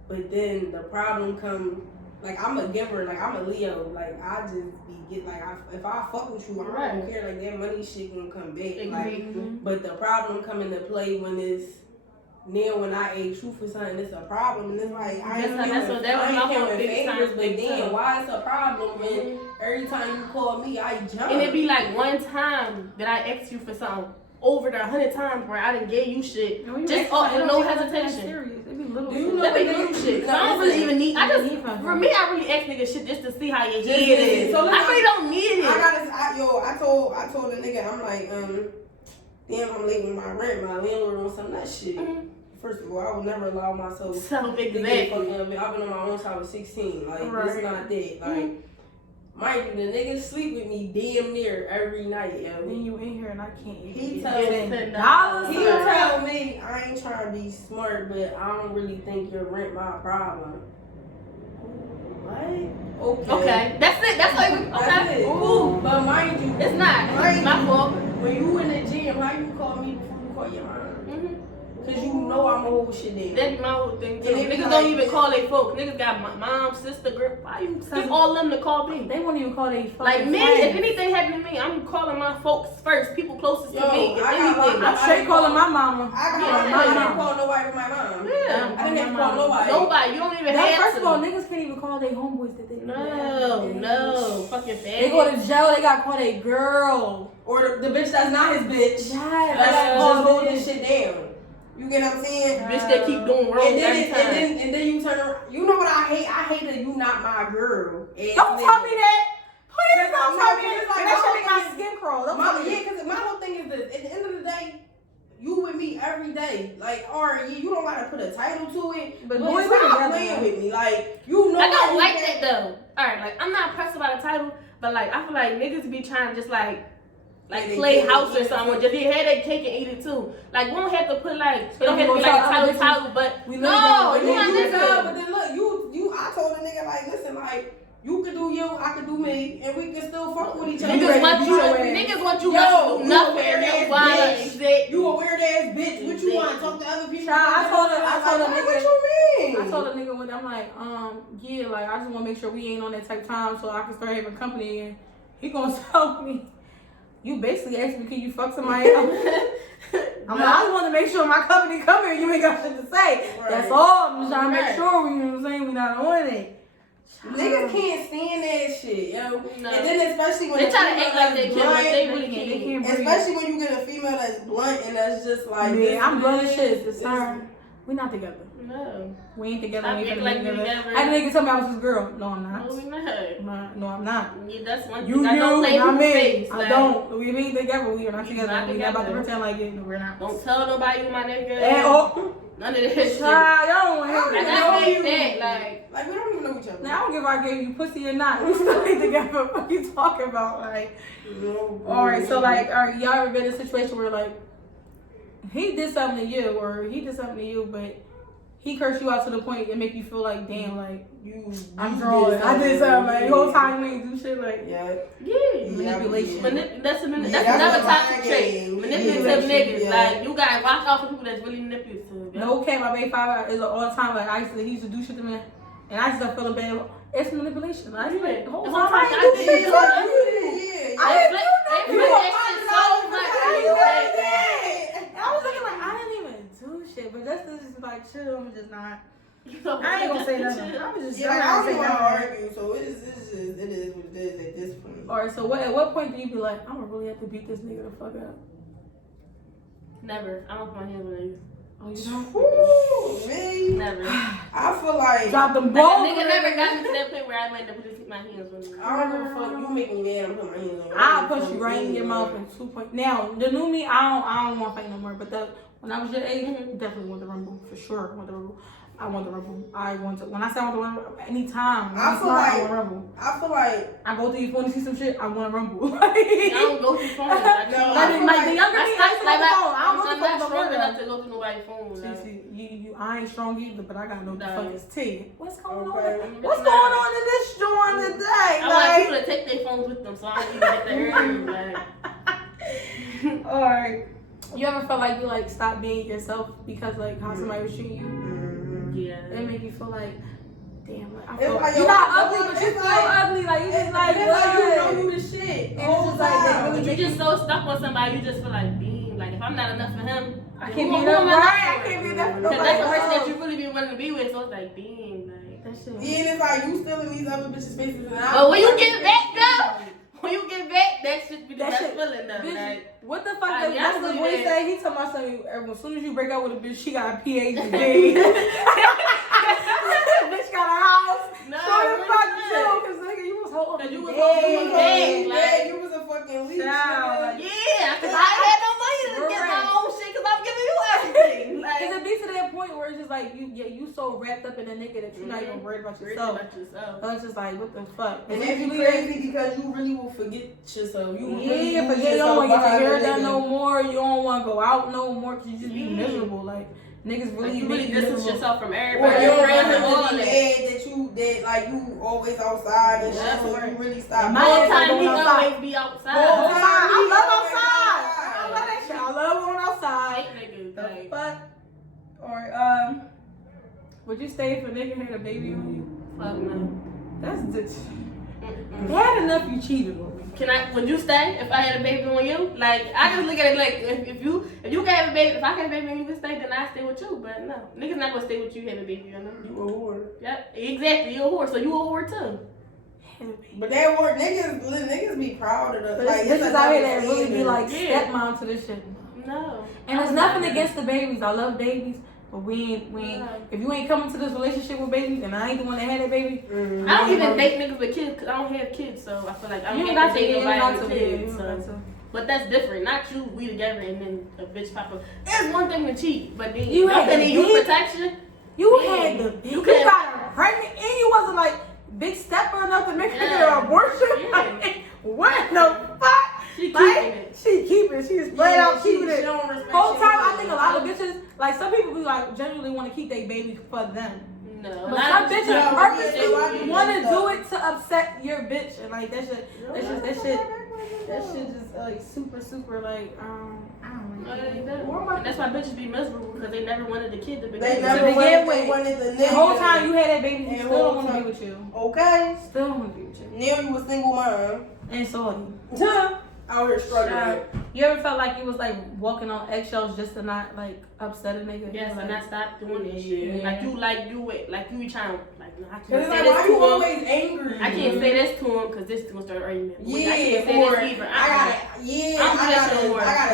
But then the problem come. Like I'm a giver, like I'm a Leo, like I just be get like if I fuck with you, I don't care, like that money shit gonna come back. Like, but the problem come into play when it's now when I ask you for something, it's a problem, and it's like I ain't counting favors, but then why it's a problem when every time you call me, I jump. And it be like one time that I asked you for something over the 100 times where I didn't give you shit, just no hesitation. That be little shit. I don't really even need. For me, I really ask niggas shit just to see how your head is. So I really don't need it. I told a nigga, I'm like, damn, I'm late with my rent. My landlord wants some of that shit. Mm-hmm. First of all, I would never allow myself so to get exactly. I've been on my own since I was 16. Like, it's not that. Like, mind you, the niggas sleep with me damn near every night, yo. Then you in here and I can't even He tell me, I ain't trying to be smart, but I don't really think your rent my problem. What? Okay. That's it. That's like okay. That's it. Cool. But mind you, It's not. It's my fault. When you in the gym, how you call me before you call your mom? Cause you know I'm a whole shit nigga. That be my whole thing too. And Niggas like, don't even call they folks. Niggas got my mom, sister, girl. Why you skip all them to call me? They won't even call they fucking Like me, friends. if anything happened to me, I'm calling my folks first. People closest to me. If anything, I'm straight calling my mama. I didn't call nobody but my mom. Yeah. I didn't call nobody. Nobody. You don't even have First to. of all, niggas can't even call their homeboys that they No. Fucking fat. They go to jail, they got called a girl. Or the bitch that's not his bitch. That's just holding this shit down. You get what I'm saying? Bitch that keep doing wrong every time. And then you turn around. You know what I hate? I hate that you not my girl. Don't tell me that. Please don't tell me that. Like, That should make my skin crawl. Don't tell me yeah, because my whole thing is that at the end of the day, you with me every day. Like, alright, you don't gotta put a title to it. But boy, stop playing with me. Like, you know. I don't like that though. Alright, like I'm not pressed about a title, but like I feel like niggas be trying to just like play house or something, or just you had that cake and eat it too. Like we don't have to put like it don't have to be like a title, but no, you understand. But then look, I told a nigga like, listen, like you could do you, I could do me, and we can still fuck with each other. Niggas want you to do nothing. You a weird ass bitch. What you want to talk to other people? I told a nigga. What you mean? I told a nigga when I'm like, yeah, like I just want to make sure we ain't on that type of time so I can start having company. And he gonna tell me, you basically asking me, can you fuck somebody else? I'm like, I just want to make sure my company come here. You ain't got shit to say. Right. That's all. I'm just trying to make sure you know what I'm saying. We not on it. Niggas can't stand that shit, yo. No. And then especially when they try to act like they can, but they really can't. Especially when you get a female that's blunt and that's just like, yeah, I'm blunt as shit. It's time. We not together. No. We ain't together. I ain't like together. I didn't tell me I was his girl. No, I'm not. No, we not. No, I'm not. Yeah, that's one thing. I don't play with face. I don't. We ain't together. We are not together. We not about to pretend like it. No, we're not. Don't tell nobody you my nigga. And, none of this shit. Y'all don't want to hear that. Like, we don't even know each other. Now, I don't give a fuck if you pussy or not. We still ain't together. What you talking about? Like, alright, so like, alright, y'all ever been in a situation where like, he did something to you or he did something to you, but he cursed you out to the point it make you feel like, damn, like, I'm drawing. I did something like, the whole time you ain't do shit like, manipulation. That's another toxic trait. Manipulative niggas. Like, you gotta watch out for people that's really manipulative. No cap, my baby father is all the time. Like, he used to do shit to me, and I just start feeling bad. It's manipulation. Like, the whole time I ain't do shit like you. I didn't do nothing. I was looking like, I didn't even do shit, but that's just like, chill, I'm just not. I ain't gonna say nothing. I'm just I don't want to argue, so it is what it is at this point. Alright, so at what point do you be like, I'm gonna really have to beat this nigga the fuck up? Never. I don't put my hands on niggas. Oh, you don't? Ooh, me? Never. I feel like drop them balls. Like, nigga never got me to that point where I might have to put my hands on you. I don't give a fuck. You make me mad. I'm putting my hands on you. I'll punch you right in your mouth in 2 points. Now, the new me, I don't want to fight no more. But when I was your age, definitely want the rumble for sure. I want the rumble. When I say I want the rumble, anytime. I feel like I want to rumble. I feel like I go through your phone and see some shit. I want to rumble. I don't go through phone. Like the younger me, I don't go through phone. I'm not strong enough to go through nobody's phone. See, I ain't strong either, but I gotta know the fuck is tea. What's going on? What's going on in this joint today? I want people to take their phones with them, so I don't even get that early. All right. You ever felt like you like stopped being yourself because like how somebody was treating you? Yeah. It make you feel like, damn, like I feel like you're not ugly, but you still ugly. Like you just like you know you the shit. And it's just like you just so stuck on somebody, you just feel like, damn, like if I'm not enough for him, I can't be enough. Right? I can't be enough for nobody. Because that's the person that you really be wanting to be with. So it's like, damn, like that shit. Yeah, and it's like you still in these other bitches' faces. But when you get back though. When you get back, that shit be the best feeling though. Like, what the fuck does the boy say? He told my son, as soon as you break up with a bitch, she got a PhD. Bitch got a house. No, the fuck too, cause nigga, you was holding you was holding me back. You was a fucking leech. Yeah, cause I had no money to get my own shit, cause I'm giving you everything. Like, cause it be to that point where it's just like you so wrapped up in a nigga that you're not even worried about yourself. So it's just like, what the fuck? And it's crazy because you really will forget yourself. You forget you don't want to get your hair done no more. You don't want to go out no more because you just be miserable. Like niggas really, you really distance yourself from everybody. Or your friends and all that like you always outside and shit. So you really stop. My whole time he always be outside. Whole time I love outside. I love that shit. I love going outside. Niggas, the fuck. Or would you stay if a nigga had a baby on you? Fuck no. That's bad enough you cheated on me. Would you stay if I had a baby on you? Like, I just look at it like, if you can have a baby, if I had a baby and you can stay, then I stay with you. But no, niggas not gonna stay with you, have a baby, you know? You a whore. Yep, exactly, you a whore, so you a whore too. But that whore, niggas be proud of the, like, bitches out here that really be like stepmom to this shit. No. And there's nothing against the babies. I love babies. But we ain't. If you ain't coming to this relationship with babies, and I ain't the one that had that baby. I don't even date niggas with kids because I don't have kids, so I feel like I don't have to date nobody with kids. But that's different. Not you, we together, and then a bitch pop up. It's one thing to cheat, but then you had the protection. You had the you got her pregnant, and you wasn't like big stepper enough to make her get an abortion. Like, what the fuck? She keeping it. She keeping it. She's flat out keeping it. Whole time, I think a lot of bitches, like some people be like, genuinely want to keep their baby for them. No. But some bitches purposely want to do it to upset your bitch, and like that shit just like super like I don't know. And that's why bitches be miserable because they never wanted the kid to begin with. They wanted the nigga. The whole time you had that baby, he still don't want to be with you. Okay. Still don't want to be with you. Now you a single mom. And so Huh? out here struggling. You ever felt like you was like walking on eggshells just to not like upset a nigga? Yes, and I stopped doing that Yeah. shit. Like you trying like no, I can't Cause say like, this why to you him. always angry? I can't say this to him because this is gonna start an argument. Yeah, I can't say or this either. I gotta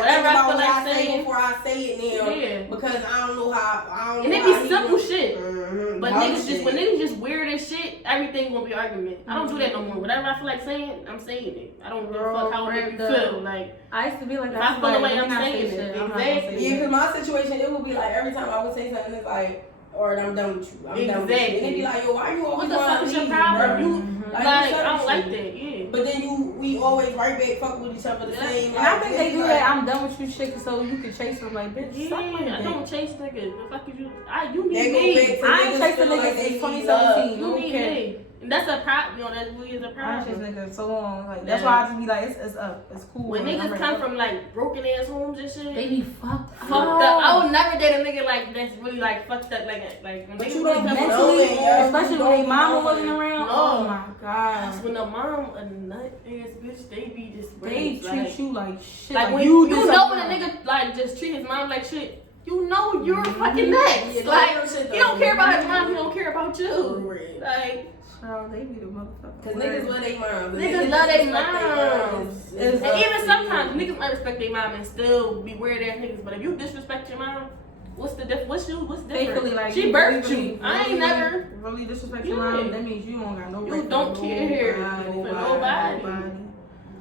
Whatever think I about feel what like I say saying. before I say it now. Yeah. Because I don't know how. I don't And know it be how he simple gonna- shit. But Dumb niggas shit. when niggas just weird as shit, everything gonna be argument. I don't do that no more. Whatever I feel like saying, I'm saying it. I don't give a fuck how it feel. Like I used to be like if that. I feel like, the way let I'm me not saying say it. shit. I'm not gonna say Exactly. Yeah, shit. because my situation, it would be like every time I would say something, it's like, alright, I'm done with you. I'm done with you. And it'd be like, yo, why you always What the fuck wanna is your leave, problem? bro? You Like, like you I don't suck like shit. that. Yeah. But then we always right back fuck with each other the same. And I think they do that. I'm done with you, shit, so you can chase them. Like, bitch, Yeah, stop like I that. don't chase niggas. The fuck is you? You need They go me. back to I ain't niggas chasing feel like niggas they since need 2017. You need Okay. me. And that's a problem. You know, that really is a I problem. chase niggas so long. Like that's Yeah. why I just be like, it's up, it's cool. When I'm niggas ready come to go. from like broken ass homes and shit, They be fucked up. I would never date a nigga like that's really like fucked up like when But niggas you really don't come know from mentally, it, yo. especially You when their don't mama know wasn't it. around. No. Oh my That's god. when a mom a nut ass bitch, they be just They treat like, you like shit. like when you you did know when a something wrong. nigga like just treat his mom like shit, you know you're fucking nuts. Yeah, Like real shit, he don't though. care about his mom, he don't care about For you. real. Like Child, they be the motherfucker. Cause niggas love their moms. Niggas love their disrespect moms. It's and up even to sometimes you. niggas might respect their mom and still be weird ass niggas. But if you disrespect your mom, what's the difference? What's different? Faithfully, like She you birthed really, you. I ain't never. really disrespect your Yeah. mom. That means you don't got no. You right don't for care nobody. for nobody.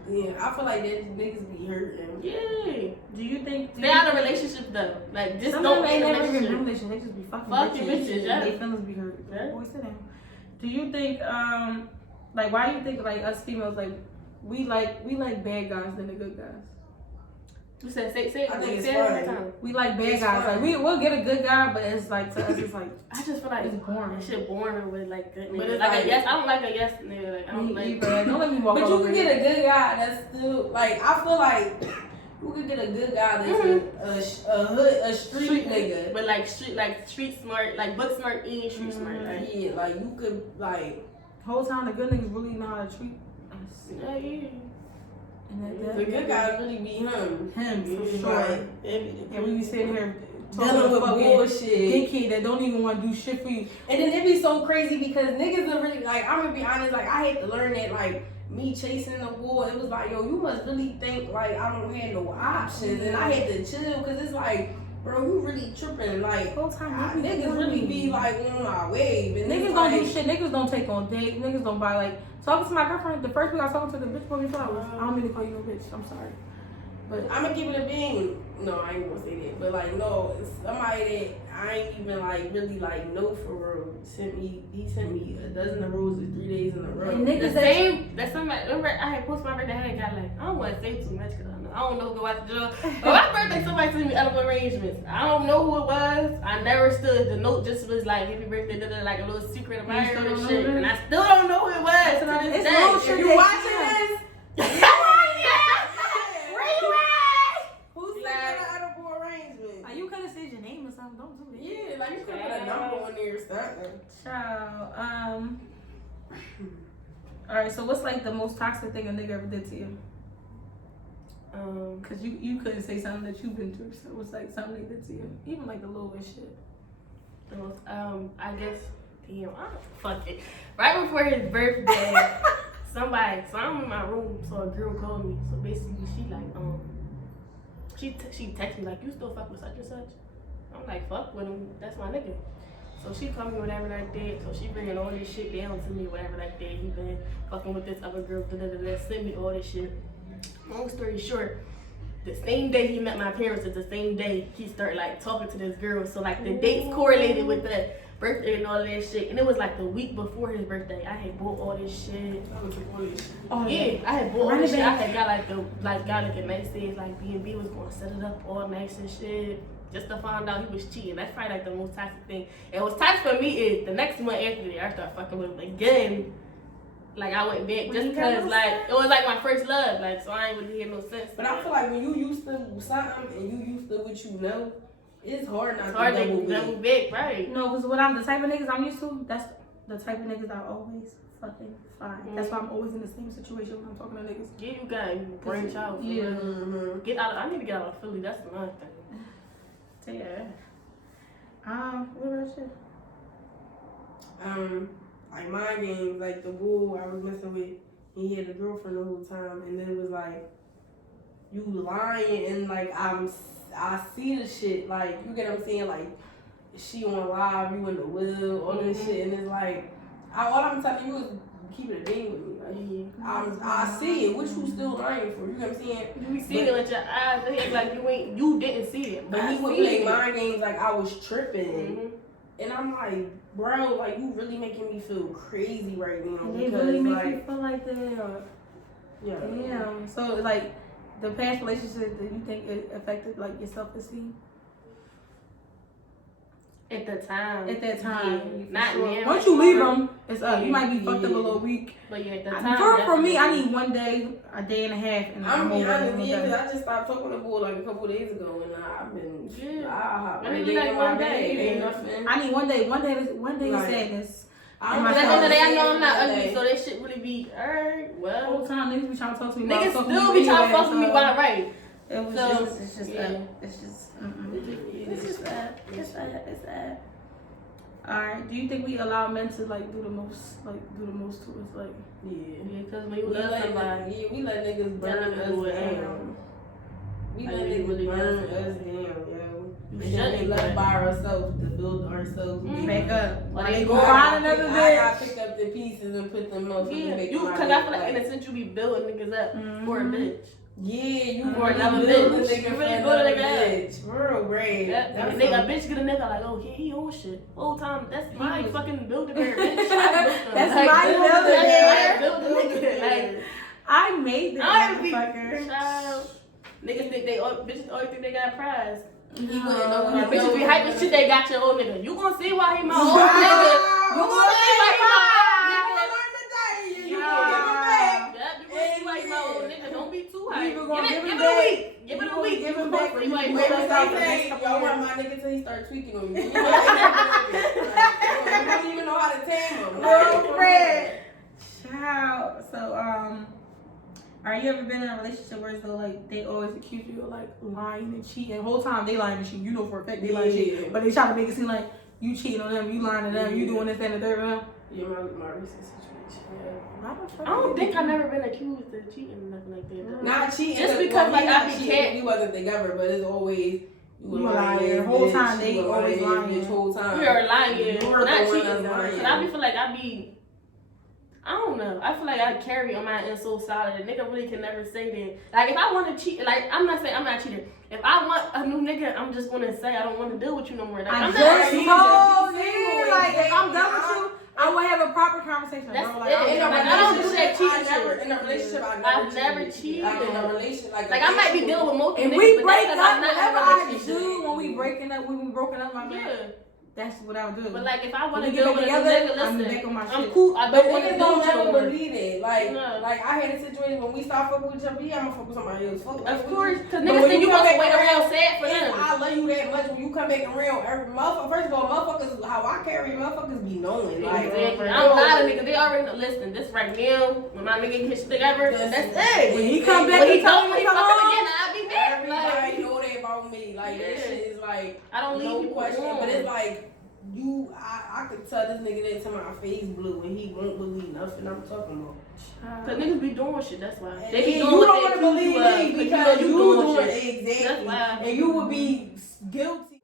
Yeah, I feel like that niggas be hurting. Yeah. Do you think? Stay out of relationship though. Like just Some don't of them be in ain't a never even relationship. been in a relationship. They just be fucking Fucking bitches, yeah. Their feelings be hurt. Yeah. Boy, sit down. Do you think like why do you think like us females like we like bad guys than the good guys? You said say I think it's it every fun. time. We like bad It's guys. fun. Like we'll get a good guy, but it's like to us it's like I just feel like it's boring. that shit boring with like good But niggas. it's Like like- a yes, I don't like a yes nigga. Like I don't Me like. either. Don't let me walk But all you over can you. get a good guy that's still like I feel like you could get a good guy that's a street nigga. But like street smart, like book smart and street smart. Like Yeah, like you could like whole time the good niggas really know how to treat us. yeah. And the good guys really be him. him for Yeah, sure. like, And we be sitting here dealing with bullshit. dickhead that don't even want to do shit for you. And then it be so crazy because niggas are really like I'm gonna be honest, like I had to learn that like me chasing the war, it was like, yo, you must really think like I don't have no options, and I had to chill because it's like, bro, you really tripping, like Whole time niggas really be like on my wave, and niggas it's don't like, do shit. Niggas don't take on dates. Niggas don't buy like talking to my girlfriend. The first week I was talking to the bitch bought me flowers. I don't mean to call you no bitch. I'm sorry, but I'm gonna keep it a being. No, I ain't gonna say that, but like no, it's somebody that I ain't even like really like know for real he sent me a dozen of roses 3 days in a row. And The niggas same. That's somebody. Remember, I had posted my birthday. I had got like I don't want to say too much because I don't know who watch the show. But my birthday, somebody sent me edible arrangements. I don't know who it was. I never stood. The note just was like happy birthday, like a little secret of mine still don't and know shit. who it is? And I still don't know who it was to this It's day. little If shit you that- watching this, Where you at? who sent the edible arrangement? you could have said your name or something. Don't do that. Yeah, like you could put a number on there or something. Child. All right. So what's like the most toxic thing a nigga ever did to you? Cause you couldn't say something that you've been through. So what's like something they did to you? Even like the littlest shit. The most, I guess, damn, fuck it. Right before his birthday, so I'm in my room, so a girl called me. So basically, she like, she texted me like, you still fuck with such and such? I'm like, fuck with him, that's my nigga. So she called me whatever like that. So she bringing all this shit down to me, whatever like that. He been fucking with this other girl, send me all this shit. Long story short, the same day he met my parents is the same day he started like talking to this girl. So like the dates correlated with the birthday and all that shit. And it was like the week before his birthday. I had bought all this shit. Oh Yeah, I had bought all this shit. I had got like a nice day, like B&B was gonna set it up all nice and shit. Just to find out he was cheating. That's probably like the most toxic thing. And what's toxic for me is the next month after that, I started fucking with him again. Like I went back just because like it was like my first love, like so I ain't really had no sense. But I feel like when you used to something and you used to what you know, it's hard not it's hard to to double back, right? No, because what I'm the type of niggas I'm used to. That's the type of niggas that always fucking fine. That's why I'm always in the same situation when I'm talking to niggas. Yeah, you got to branch out. Yeah. Get out. I need to get out of Philly. That's another thing. Yeah. What about you? Like mind games, like the bull I was messing with, he had a girlfriend the whole time, and then it was like, you lying, and like I see the shit, like you get what I'm saying, like she on live, you in the will, all this shit, and it's like, all I'm telling you is keep it a ding with me. Like, I see it. What you still lying for? You know what I'm saying? You be seeing it with your eyes. They act like you didn't see it. But he would play mind games like I was tripping. And I'm like, bro, like you really making me feel crazy right now. They because, really make like, you feel like that. Yeah. Damn. So like the past relationship, do you think it affected like your self-esteem? At the time. At that time. Yeah. Not now. Once you leave them, it's up. You might be fucked up a little weak. But yeah, at the time. For me, I need 1 day, a day and a half, and I'm being honest, over. I just stopped talking to bull like a couple days ago, and I've been. I need like 1 day. Ain't nothing. I need 1 day. One day of sadness. At the end of the day, I know I'm not ugly, so that shit really be, alright, well. Whole time niggas be trying to talk to me. Niggas still be trying to fuck with me while I'm right. It's sad. Alright, do you think we allow men to like do the most to us, like? Yeah, because when you love somebody, we let niggas burn us down. We let niggas burn us down, yo. And then they left by ourselves to build ourselves back up. Or they go find another bitch. I gotta pick up the pieces and put them up. Yeah, because I feel like in a sense you be building niggas up for a bitch. Yeah, you for another bitch. You really build a nigga up. For real, great. A bitch get a nigga like, oh, he on shit. Whole time, that's my fucking building there, bitch. That's like, my building there. Like, I made this motherfucker. Child. Niggas think bitches always think they got a prize. He wouldn't know. Bitches be hyping shit they got your old nigga. You gonna see why he my old nigga. You gonna see why he my Don't be too hype. Give it a week. Give it a week. Give him back. Y'all want my nigga till he start tweaking on you. You don't even know how to tame him. Real friend. Child. So, are you ever been in a relationship where it's though like they always accuse you of like lying and cheating? The whole time they lying and cheating. You know for a fact they lying and cheating. But they try to make it seem like you cheating on them, you lying to them, you doing this and the third of them. Yeah, my recent situation. Yeah. I don't think I've never been accused of cheating or nothing like that. Not cheating. Just because like I be cheating. We wasn't together, but it's always you were lying. The whole time they always lying. The whole time. We are lying. You're not cheating. Lying. I feel like I don't know. I feel like I carry on my end so solid. A nigga really can never say that. Like if I want to cheat, like I'm not saying I'm not cheating. If I want a new nigga, I'm just gonna say I don't want to deal with you no more. Like, I'm not cheating. Like if I'm done with you, I will have a proper conversation. That's bro. like, I don't do that cheating shit. In a relationship, I've never cheated. Like in a relationship, like I might be dealing with multiple niggas. If we break up, whatever I do when we broken up, my man. That's what I would do. But like if I want to deal with a nigga, listen, I'm cool. I but don't want to niggas don't do never it. believe it. Like I had a situation when we start fucking with each other. Yeah, I'm gonna fuck with somebody else. Of course, because niggas think you want to wait around sad for them. I love you that much when you come back around. First of all, motherfuckers, how I carry motherfuckers be knowing. Like exactly. I'm not a nigga. They already know. Listen, this right now, when my nigga gets together, that's it. When he come back, he told me he fucking again, I'll be back. Everybody know that about me. Like this shit is like I don't leave no people question, alone. but it's like. I could tell this nigga that to my face blue and he won't believe nothing I'm talking about. Cause niggas be doing shit, that's why. And they be doing you what don't they want to believe me because you doing it exactly. That's why. And you would be guilty.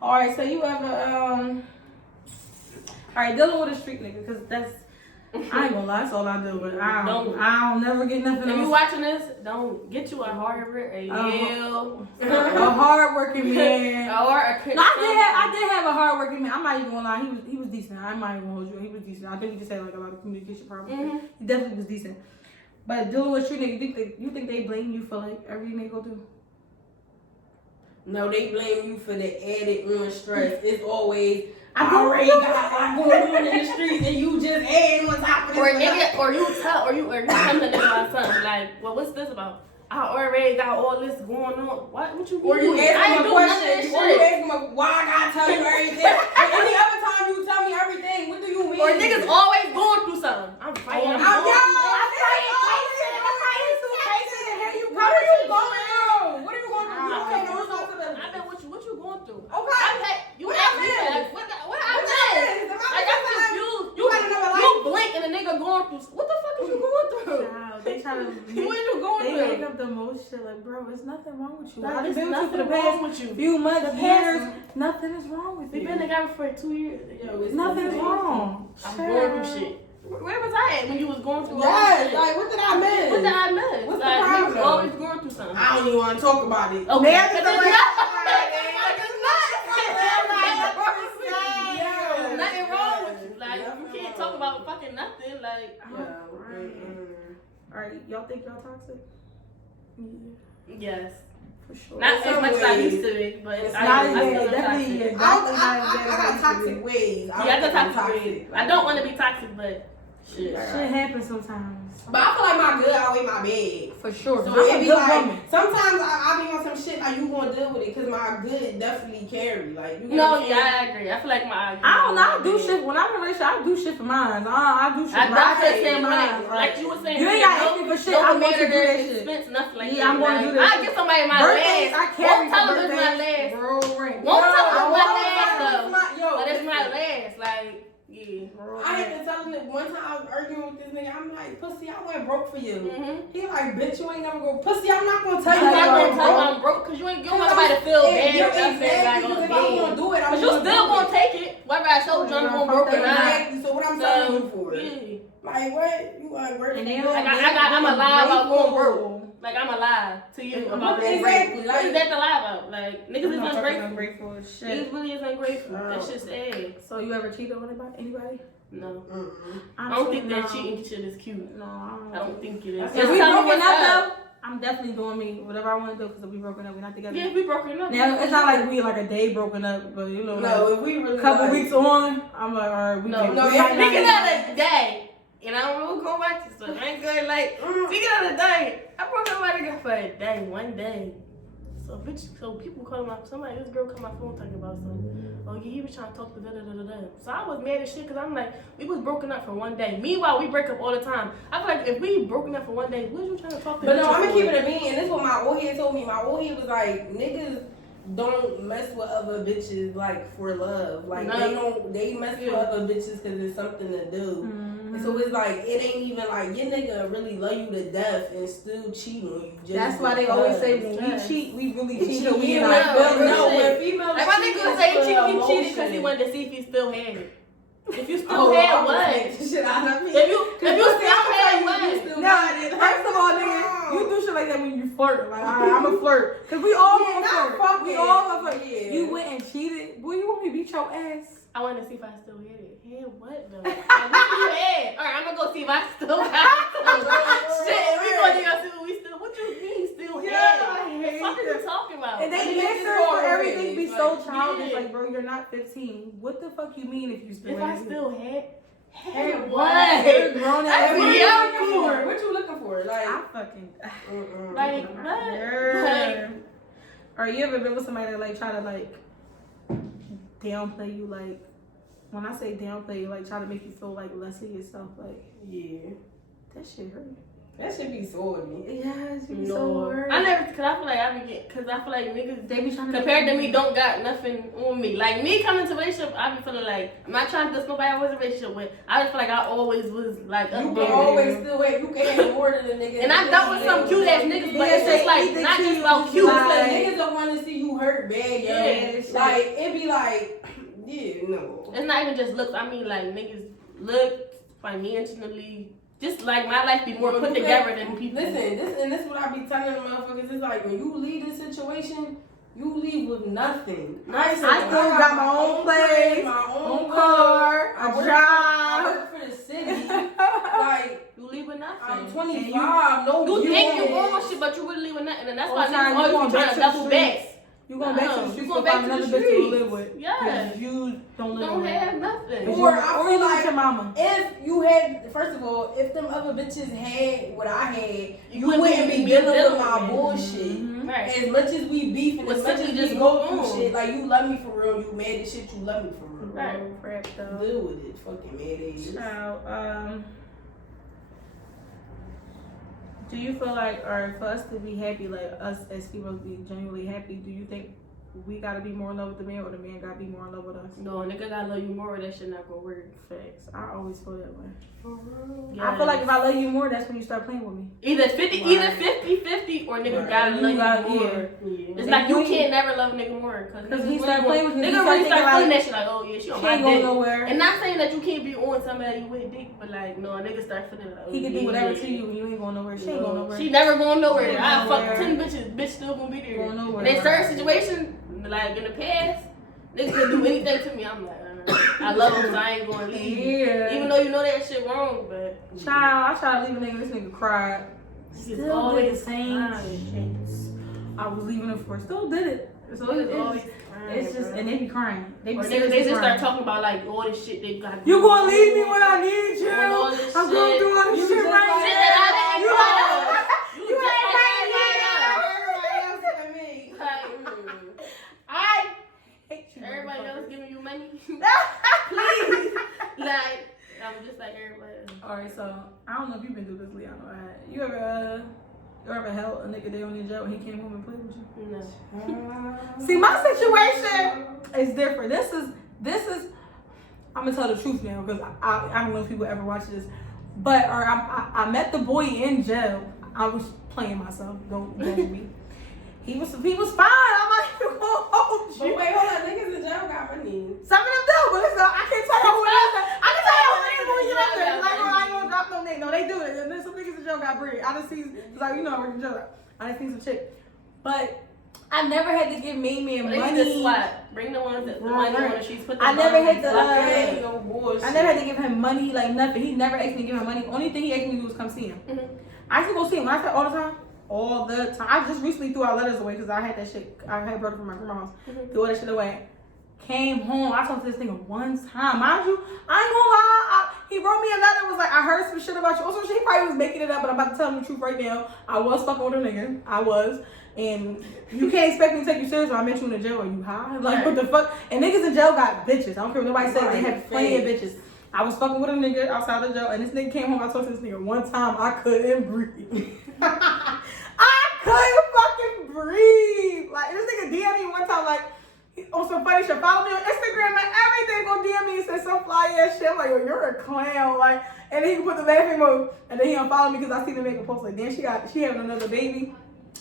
Alright, so you ever alright, dealing with a street nigga, cause that's I ain't gonna lie, that's all I do, but I don't never get nothing else. If you watching this, don't get you a Harvard, a Yale, a hardworking man. Or a I did have a hardworking man. I'm not even gonna lie, he was decent. I'm not even gonna hold you. He was decent. I think he just had like a lot of communication problems. He definitely was decent. But dealing with street nigga, you think they blame you for like everything they go through? No, they blame you for the added on stress. It's always I already got a lot going on in the streets and you just add on top of this. Or you tell the nigga about something like, well, what's this about? I already got all this going on. What you mean? Or you ask him a question. Or you ask him why I gotta tell you everything. But any other time you tell me everything, what the Or niggas always going through something. I'm fighting. Where are you going through? What are you going through? I bet what you going through. Okay. You asked me that. What I missed? Like I'm confused. You blink and a nigga going through. What the fuck is you going through? Child, they try to. What you going They through? make up the most shit. Like, bro, it's nothing wrong with you. Like, I've there's been with you for the nothing wrong past with you. few months, The years. past- Nothing is wrong with We've you. been together for 2 years. Nothing is wrong. I'm going through shit. Where was I at when you was going through all Yes, this shit? like what did I miss? What did I miss? What's the Like, problem? niggas always going through something. I don't even want to talk about it. Okay. Man, Cause it's it's like- not- Nothing wrong with you. Like, you can't talk about fucking nothing. Like, Alright, y'all think y'all toxic? yes. For sure. Not as some much as I ways. used to be, but It's I not still even- am definitely, toxic. yeah. I got toxic ways. Yeah, I got toxic ways. I don't want to be toxic, but shit. Shit happens sometimes. But I feel like my good outweigh my bad. For sure. So I'm a it be good like, woman. sometimes I be on some shit like you gonna deal with it because my good definitely carry. Like you No, yeah, I agree. I feel like my. I don't know. I do shit when I'm in a relationship. I do shit for mine. I do shit. I for definitely mine. saying Mine. like you were saying. You ain't got to ask me for shit. I'm going to do that shit. Expense, nothing like Yeah, that. I'm gonna Like, do that I shit. get somebody my Birthdays, last. I carry Won't tell for them it's my birthdays. last. Bro, ring. Won't tell them I it's my won't last tell them though. it's yo, But it's my listen. last. Like, yeah. I had to tell him that one time I was arguing with this nigga. I'm like, pussy, I went broke for you. Mm-hmm. He like, bitch, you ain't never go. Pussy, I'm not gonna tell I'm you. not I gonna went tell you broke. I'm broke because you don't want nobody to feel bad or nothing. Like, Because on if I'm gonna me. do it, I'm But you still gonna take it. Whether I told you I'm gonna broke or not. Exactly. So what I'm telling you for? Yeah. Like what? You ungrateful. And they Like I'm alive about going broke. Like I'm alive to you about going broke. Exactly. What is that to lie about? Like niggas is ungrateful. Ungrateful as shit. Niggas really is ungrateful. Oh. That shit's sad. So you ever cheated on anybody? No. Mm-mm. I don't think that cheating shit is cute. No, I don't think it is. If Just we tell me broken what's up though, I'm definitely doing me. Whatever I want to do because if we broken up, we're not together. Yeah, if we broken up. Now it's not like we like a day broken up, but you know, No, like if we really a couple like, weeks on, I'm like, all right, we No, can. no, we if might not Speaking even- of the day, and I don't know go back to stuff. I ain't good. Like speaking of the day, I broke up with my nigga for a day, one day. So people call my this girl called my phone talking about something. Oh yeah, he was trying to talk to da da da da da. So I was mad as shit because I'm like, we was broken up for one day. Meanwhile, we break up all the time. I feel like if we broken up for one day, what you trying to talk to? But no, I'm gonna for? keep it a bean, and this is what my old head told me. My old head was like, niggas don't mess with other bitches like for love. Like No. they mess with other bitches because it's something to do. And so it's like it ain't even like your nigga really love you to death and still cheat on you. Just That's why they always say when we Yes. cheat, we really cheat. Yeah, We no, like, no, when females Like my cheat, nigga it's say for he cheated because he emotion. wanted to see if he still had it. If you still Oh, had I was what? making shit out of me. If you still had what? No, first of all, nigga, you do shit like that when you flirt. Like, all right, I'm a flirt. Because we all Yeah, gonna not flirt. fucking. We all gonna flirt. Yeah. You went and cheated. Boy, you want me to beat your ass? I want to see if I still had it. Had what though? Like, what you had? Alright, I'm gonna go see if I still got it. Shit, we gonna go see what we still. What you mean still Yeah, had it? I hate What the fuck are that. you talking about? And they Like, make it's sure hard for everything ways, be like, so childish. yeah. Like, bro, you're not 15. What the fuck you mean if you still If I had it? still had You're what? grown That's ass. what What you you looking looking for? for? What you looking for? Like, I fucking. Like what? Yeah. Or you ever been with somebody that like try to like downplay you? Like when I say downplay you, like try to make you feel like less of yourself. Like yeah, that shit hurt. that should be sorry. Yeah, it be so No, hurt. I never. Cause I feel like I be get. Cause I feel like niggas. They be trying to Compared to me, don't got nothing on me. Like me coming to a relationship, I be feeling like I'm not trying to diss nobody I was in a relationship with. I just feel like I always was like You up can there. always still wait. You can have more than a nigga. And I dealt with some cute ass niggas, but Yeah, it's just they like either not just cute, about cute. Like, like- niggas don't want to see you hurt bad, yo. Yeah, Like it be like, yeah, no. It's not even just looks. I mean like niggas look financially. Just like my life be more Well, put you together can't- than people. Listen, this is what I be telling the motherfuckers. It's like when you leave this situation, you leave with nothing. I still got my own place, my own car, I a work, job. I work for the city. Like You leave with nothing. I'm 25. No, You think you you want shit, but you really leave with nothing, and that's why All the time niggas you always going be trying back to to the double back. streets. You going back to the streets, you you going find back to another the bitch to streets. live with. Yeah. You don't live Don't with. have nothing. Or I Or feel you live like with your mama. if you had, first of all, if them other bitches had what I had, you wouldn't wouldn't be be dealing with dealing my with it. bullshit. Mm-hmm. Right. As much as we beef and Well, as much as simply we just go move through on. shit, like you love me for real, you mad as shit, you love me for real. Right. Crap though. Deal with it, fucking mad ass. Now, do you feel like, or for us to be happy, like us as females be genuinely happy, do you think we gotta be more in love with the man or the man gotta be more in love with us? No, a nigga gotta love you more, that shit not gonna work. Facts. I always feel that way. Yeah. I feel like if I love you more, that's when you start playing with me. Either 50-50 or nigga Right. gotta You love gotta- you more. Yeah. It's like you can't never love a nigga more. Cause he start playing with you. Nigga He start really thinking start feeling like, that shit like, oh yeah, she on She my ain't going dick. nowhere. And not saying that you can't be on somebody with dick, but like, no, a nigga start feeling like, oh, He can yeah, do whatever yeah. to you and you ain't going nowhere. She ain't going nowhere. She never going nowhere. She I ain't fuck going 10 bitches, bitch still gonna be there. Going nowhere. And in certain situations, like in the past, niggas can do anything to me. I'm like, I love him, so I ain't gonna leave. Yeah. Even though you know that shit wrong, but Child, I tried to leave a nigga. This nigga cried. He's Still always did the same crying. shit. I was leaving him for. Still did it. So He's it's always just, crying, it's just, bro. and they be crying. They be Or niggas, seriously they just crying. start talking about like all this shit they got. You gonna leave me when I need you? Doing all this I'm going shit. through all this You shit just right like now. that. You You ain't just crying like me. I Hate you, everybody motherfucker. else giving you money. Please. Like, I'm just like everybody else. Alright, so I don't know if you've been through this, Leon. You ever held a nigga day on your jail and he came home and played with you? No. See, my situation is different. This is. I'm gonna tell the truth now because I don't know if people ever watch this, but I met the boy in jail. I was playing myself. Don't judge me. He was fine. I'm not even gonna hold you. But wait, hold on, niggas in jail got money. Some of them do, but it's I can't tell you who it is. I can tell you who it is when we get up there. Like, I ain't gonna drop no name. No, they do it. And then some niggas in jail got bread. I done seen, like, you know, I work in jail. I done seen some chick. But I never had to give main man But money. they just swap. Bring the ones that the money on the streets. Put the I never money, had to, swap it Ain't in. no bullshit. I never had to give him money, like nothing. He never asked me to give him money. Only thing he asked me to do was come see him. Mhm. I used to go see him. When I said all the time, I just recently threw our letters away because I had that shit. I had brought it from my grandma's house. Mhm. Threw all that shit away. Came home. I talked to this nigga one time. Mind you, I ain't gonna lie. He wrote me a letter. Was like, I heard some shit about you. Also, he probably was making it up, but I'm about to tell him the truth right now. I was fucking with a nigga. I was. And you can't expect me to take you serious when I met you in the jail. Are you high? Like, what the fuck? And niggas in jail got bitches. I don't care what nobody says. They have plenty of bitches. I was fucking with a nigga outside the jail, and this nigga came home. I talked to this nigga one time. I couldn't breathe. I couldn't fucking breathe. Like, this nigga DM me one time, like, on some funny shit. Follow me on Instagram and everything. Go DM me and say some fly ass shit. I'm like, yo, you're a clown. Like, and then he put the laughing mode, and then he unfollowed me because I seen him make a post. Like, then she having another baby.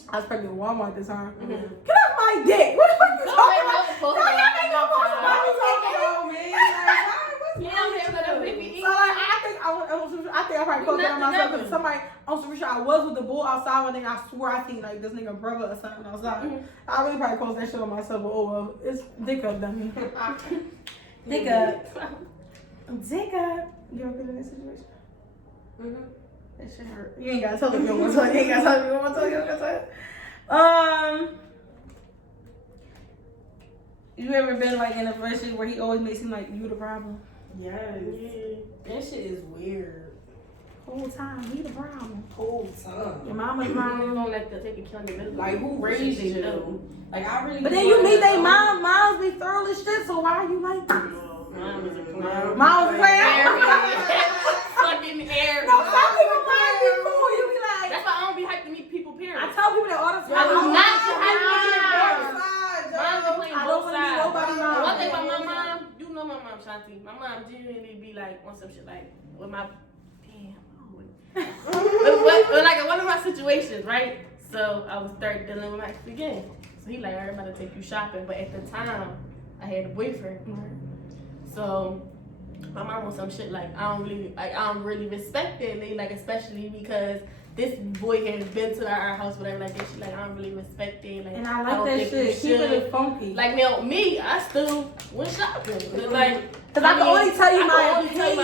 I was pregnant with Walmart this time. Mhm. Get off my dick. What the fuck you Don't talking make no about? post No, about y'all ain't gonna post about me Talking talking about me. Like, what's You wrong don't with have that you? baby So eat. like, I think I probably closed that on myself because somebody on some shit I was with the bull outside one thing. I swear I think like this nigga brother or something outside. Mhm. I really probably closed that shit on myself, but oh well, it's dick up, dummy. Dick up, dick up. You ever been in this situation? Mhm. That shit hurt. You ain't gotta tell me you don't want to tell. You ain't gotta tell me you don't want to tell. You don't gotta tell. You ever been like in a relationship where he always makes seem like you the problem? Yes. That shit is weird. Whole time, he the problem. Whole time. Your mama the Moms problem. don't like to take accountability. Like, who raised They you? know. Like, I really. But then you meet they mom. Moms be thorough as shit. So why are you like this? Mom is a clown. Mom's playing. Fucking air. No, some people might be cool. You be like, That's why I don't be hyped to meet people, I parents. tell people that all the time. I do not I hype to meet don't- parents. Mom be playing I both don't wanna be sides. nobody mom. One thing about my mom, you know my mom, Shanti. My mom genuinely be like on some shit like with my but like one of my situations, right? So I was start dealing with my ex again. So he like, I'm about to take you shopping, but at the time I had a boyfriend. So my mom was some shit like I don't really respect it, like especially because this boy has been to our house, whatever like that. She like I don't really respect it, like And I don't like that think you shit. Keep should. it funky. Like now, me, I still went shopping. Like Cause I can only tell you my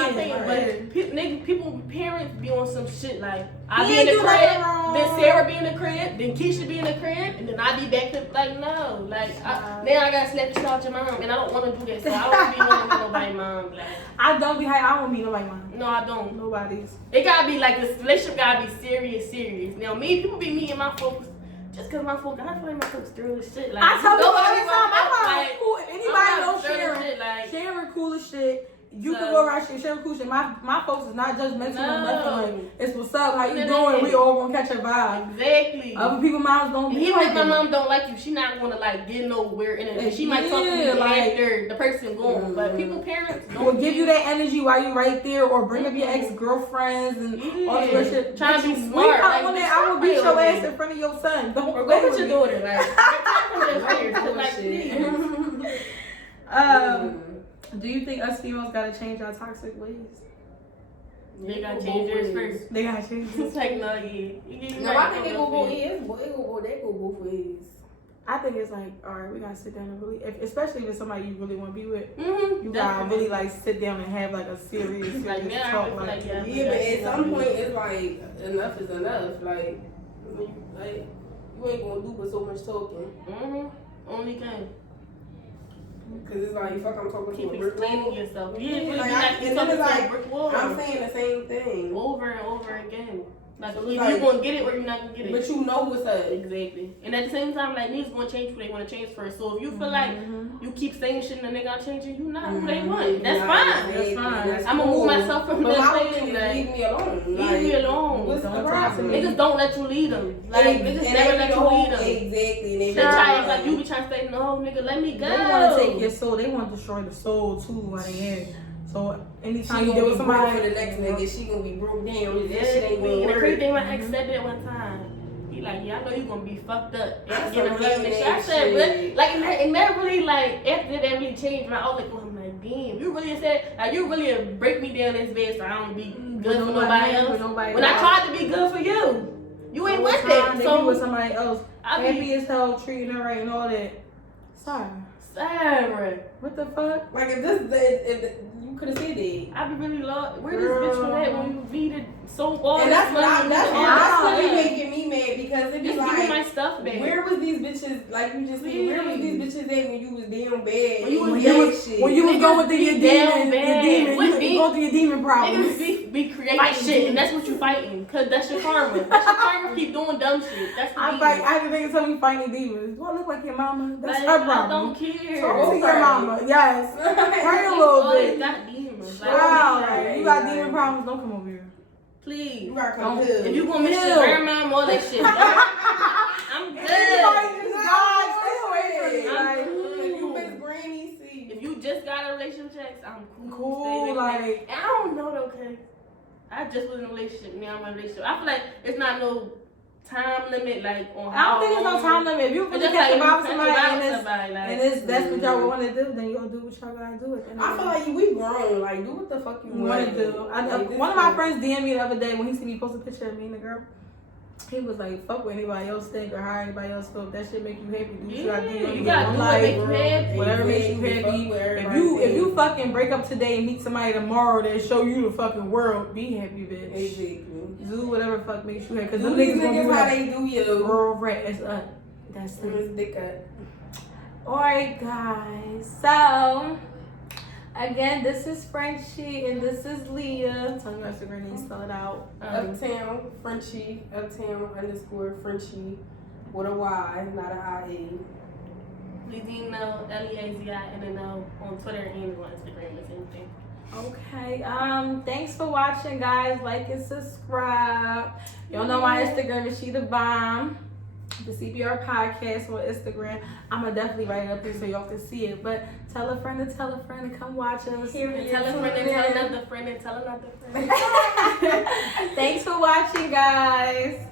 opinion. But people, parents be on some shit like I He be in the ain't do crib, nothing wrong. then Sarah be in the crib, then Keisha be in the crib, and then I be back to like no, like now I gotta slap the shit out your mom, and I don't want to do that, so I don't be wanting to be nobody's mom. Like I don't be I don't be nobody's mom. No, I don't. Nobody's. It gotta be like this relationship gotta be serious. Now people be meeting my folks. Just cause my folks, I feel like my folks through this shit. Like, I tell you all the time, like, cool. If anybody knows Sharon, like, Sharon cool as shit. You can go around Sharon cool shit. My folks is not judgmental or nothing. Like, it's what's up, how you doing? We all gonna catch a vibe. Exactly. Other people's moms don't be even like if my mom don't like you, she not gonna like get nowhere in it. She might talk to you after the person gone. But people, parents will give you that energy while you right there, or bring up your ex-girlfriends and all this shit. Trying to be smart. Like, I will beat your ass in front of your son. Don't or go with your daughter. Like, do you think us females gotta change our toxic ways? They gotta change theirs first. They gotta change. It's like no, yeah. No, I think it go both ways. I think it's like, all right, we gotta sit down and really, especially with somebody you really want to be with, you gotta really like sit down and have like a serious like, talk. But at some point it's like enough is enough. Like you ain't gonna do but so much talking. Only can. Cause it's like fuck, I'm talking keep to a brick wall. explaining yourself. I'm saying the same thing over and over again. Like either you gonna get it or you're not gonna get it. But you know what's up. Exactly. And at the same time, like niggas gonna change who they wanna change first. So if you feel like you keep saying shit and they gonna change you, you not who they want. That's fine. That's fine. I'm gonna move myself from this thing. Like, leave me alone. Leave me alone. What's the problem? Niggas don't let you lead them. Like niggas never let you lead them. Exactly. They try like you be trying to say no, nigga, let me go. They wanna take your soul. They wanna destroy the soul too while they in. So anytime you deal with somebody for the next nigga, she gonna be broke down. Yeah, shit ain't gonna and the work. crazy thing, my ex said that one time. He like, yeah, I know you gonna be fucked up. That's Get a some shit. I said, but like, and that really like after that really changed my outlook. I'm like, damn, you really said, like, you really break me down this bad so I don't be good for nobody else. When I tried to be good for you, you ain't with it. So with somebody else, happy as hell, treating her right and all that. Sorry. What the fuck? Like if you could have said that. I be really lost. Where this bitch from at when you needed so all and this money? That's what making me mad because it be just like, give me my stuff back. Where was these bitches? Like you just said, where was these bitches at when you was down bad? When you was going through your demon, you go through your demon problems. Niggas be creating shit, and that's what you fighting, cause that's your karma. That's your karma. Keep doing dumb shit. That's the demon. I had to think of something fighting demons. Do I look like your mama? That's her problem. I don't care. Talk to your mama. Yes. Pray a little bit. Got demons. Wow. You got demon problems. Don't come over here. Please. You gotta come here. If you gonna miss your grandma, all that shit. I'm good. I'm cool. If you miss Granny, see. If you just got a relationship, I'm cool. Cool, like. And I don't know though, cause I just was in a relationship. Now I'm in a relationship. I feel like it's not no time limit, like on how. I don't think it's no time limit. If you really catch about somebody and that's what y'all want to do, then y'all do what y'all gotta do. I feel like we grown. Like, do what the fuck you want to do. One of my friends DM'd me the other day when he see me post a picture of me and the girl. He was like, fuck what anybody else think or how anybody else feel. If that shit make you happy, do what you gotta do. You gotta do what make you happy. Whatever makes you happy. If you fucking break up today and meet somebody tomorrow that show you the fucking world, be happy, bitch. Exactly. Do whatever the fuck makes you happy. Cause them niggas gonna do how they do you. Girl, right, it's up. That's it. Dick up. Alright, guys. So, again, this is Frenchy and this is Leah. Tell me your Instagram name, spell it out. Uptown Frenchy, Uptown_Frenchy with a Y, not a IA. leazinno, LEAZINNO on Twitter and on Instagram, the same thing. Okay, thanks for watching, guys. Like and subscribe. Y'all know my Instagram is She the Bomb. The CPR podcast on Instagram. I'm gonna definitely write it up here so y'all can see it. But tell a friend to tell a friend to come watch us. And tell a friend and tell another friend and tell another friend. Thanks for watching, guys.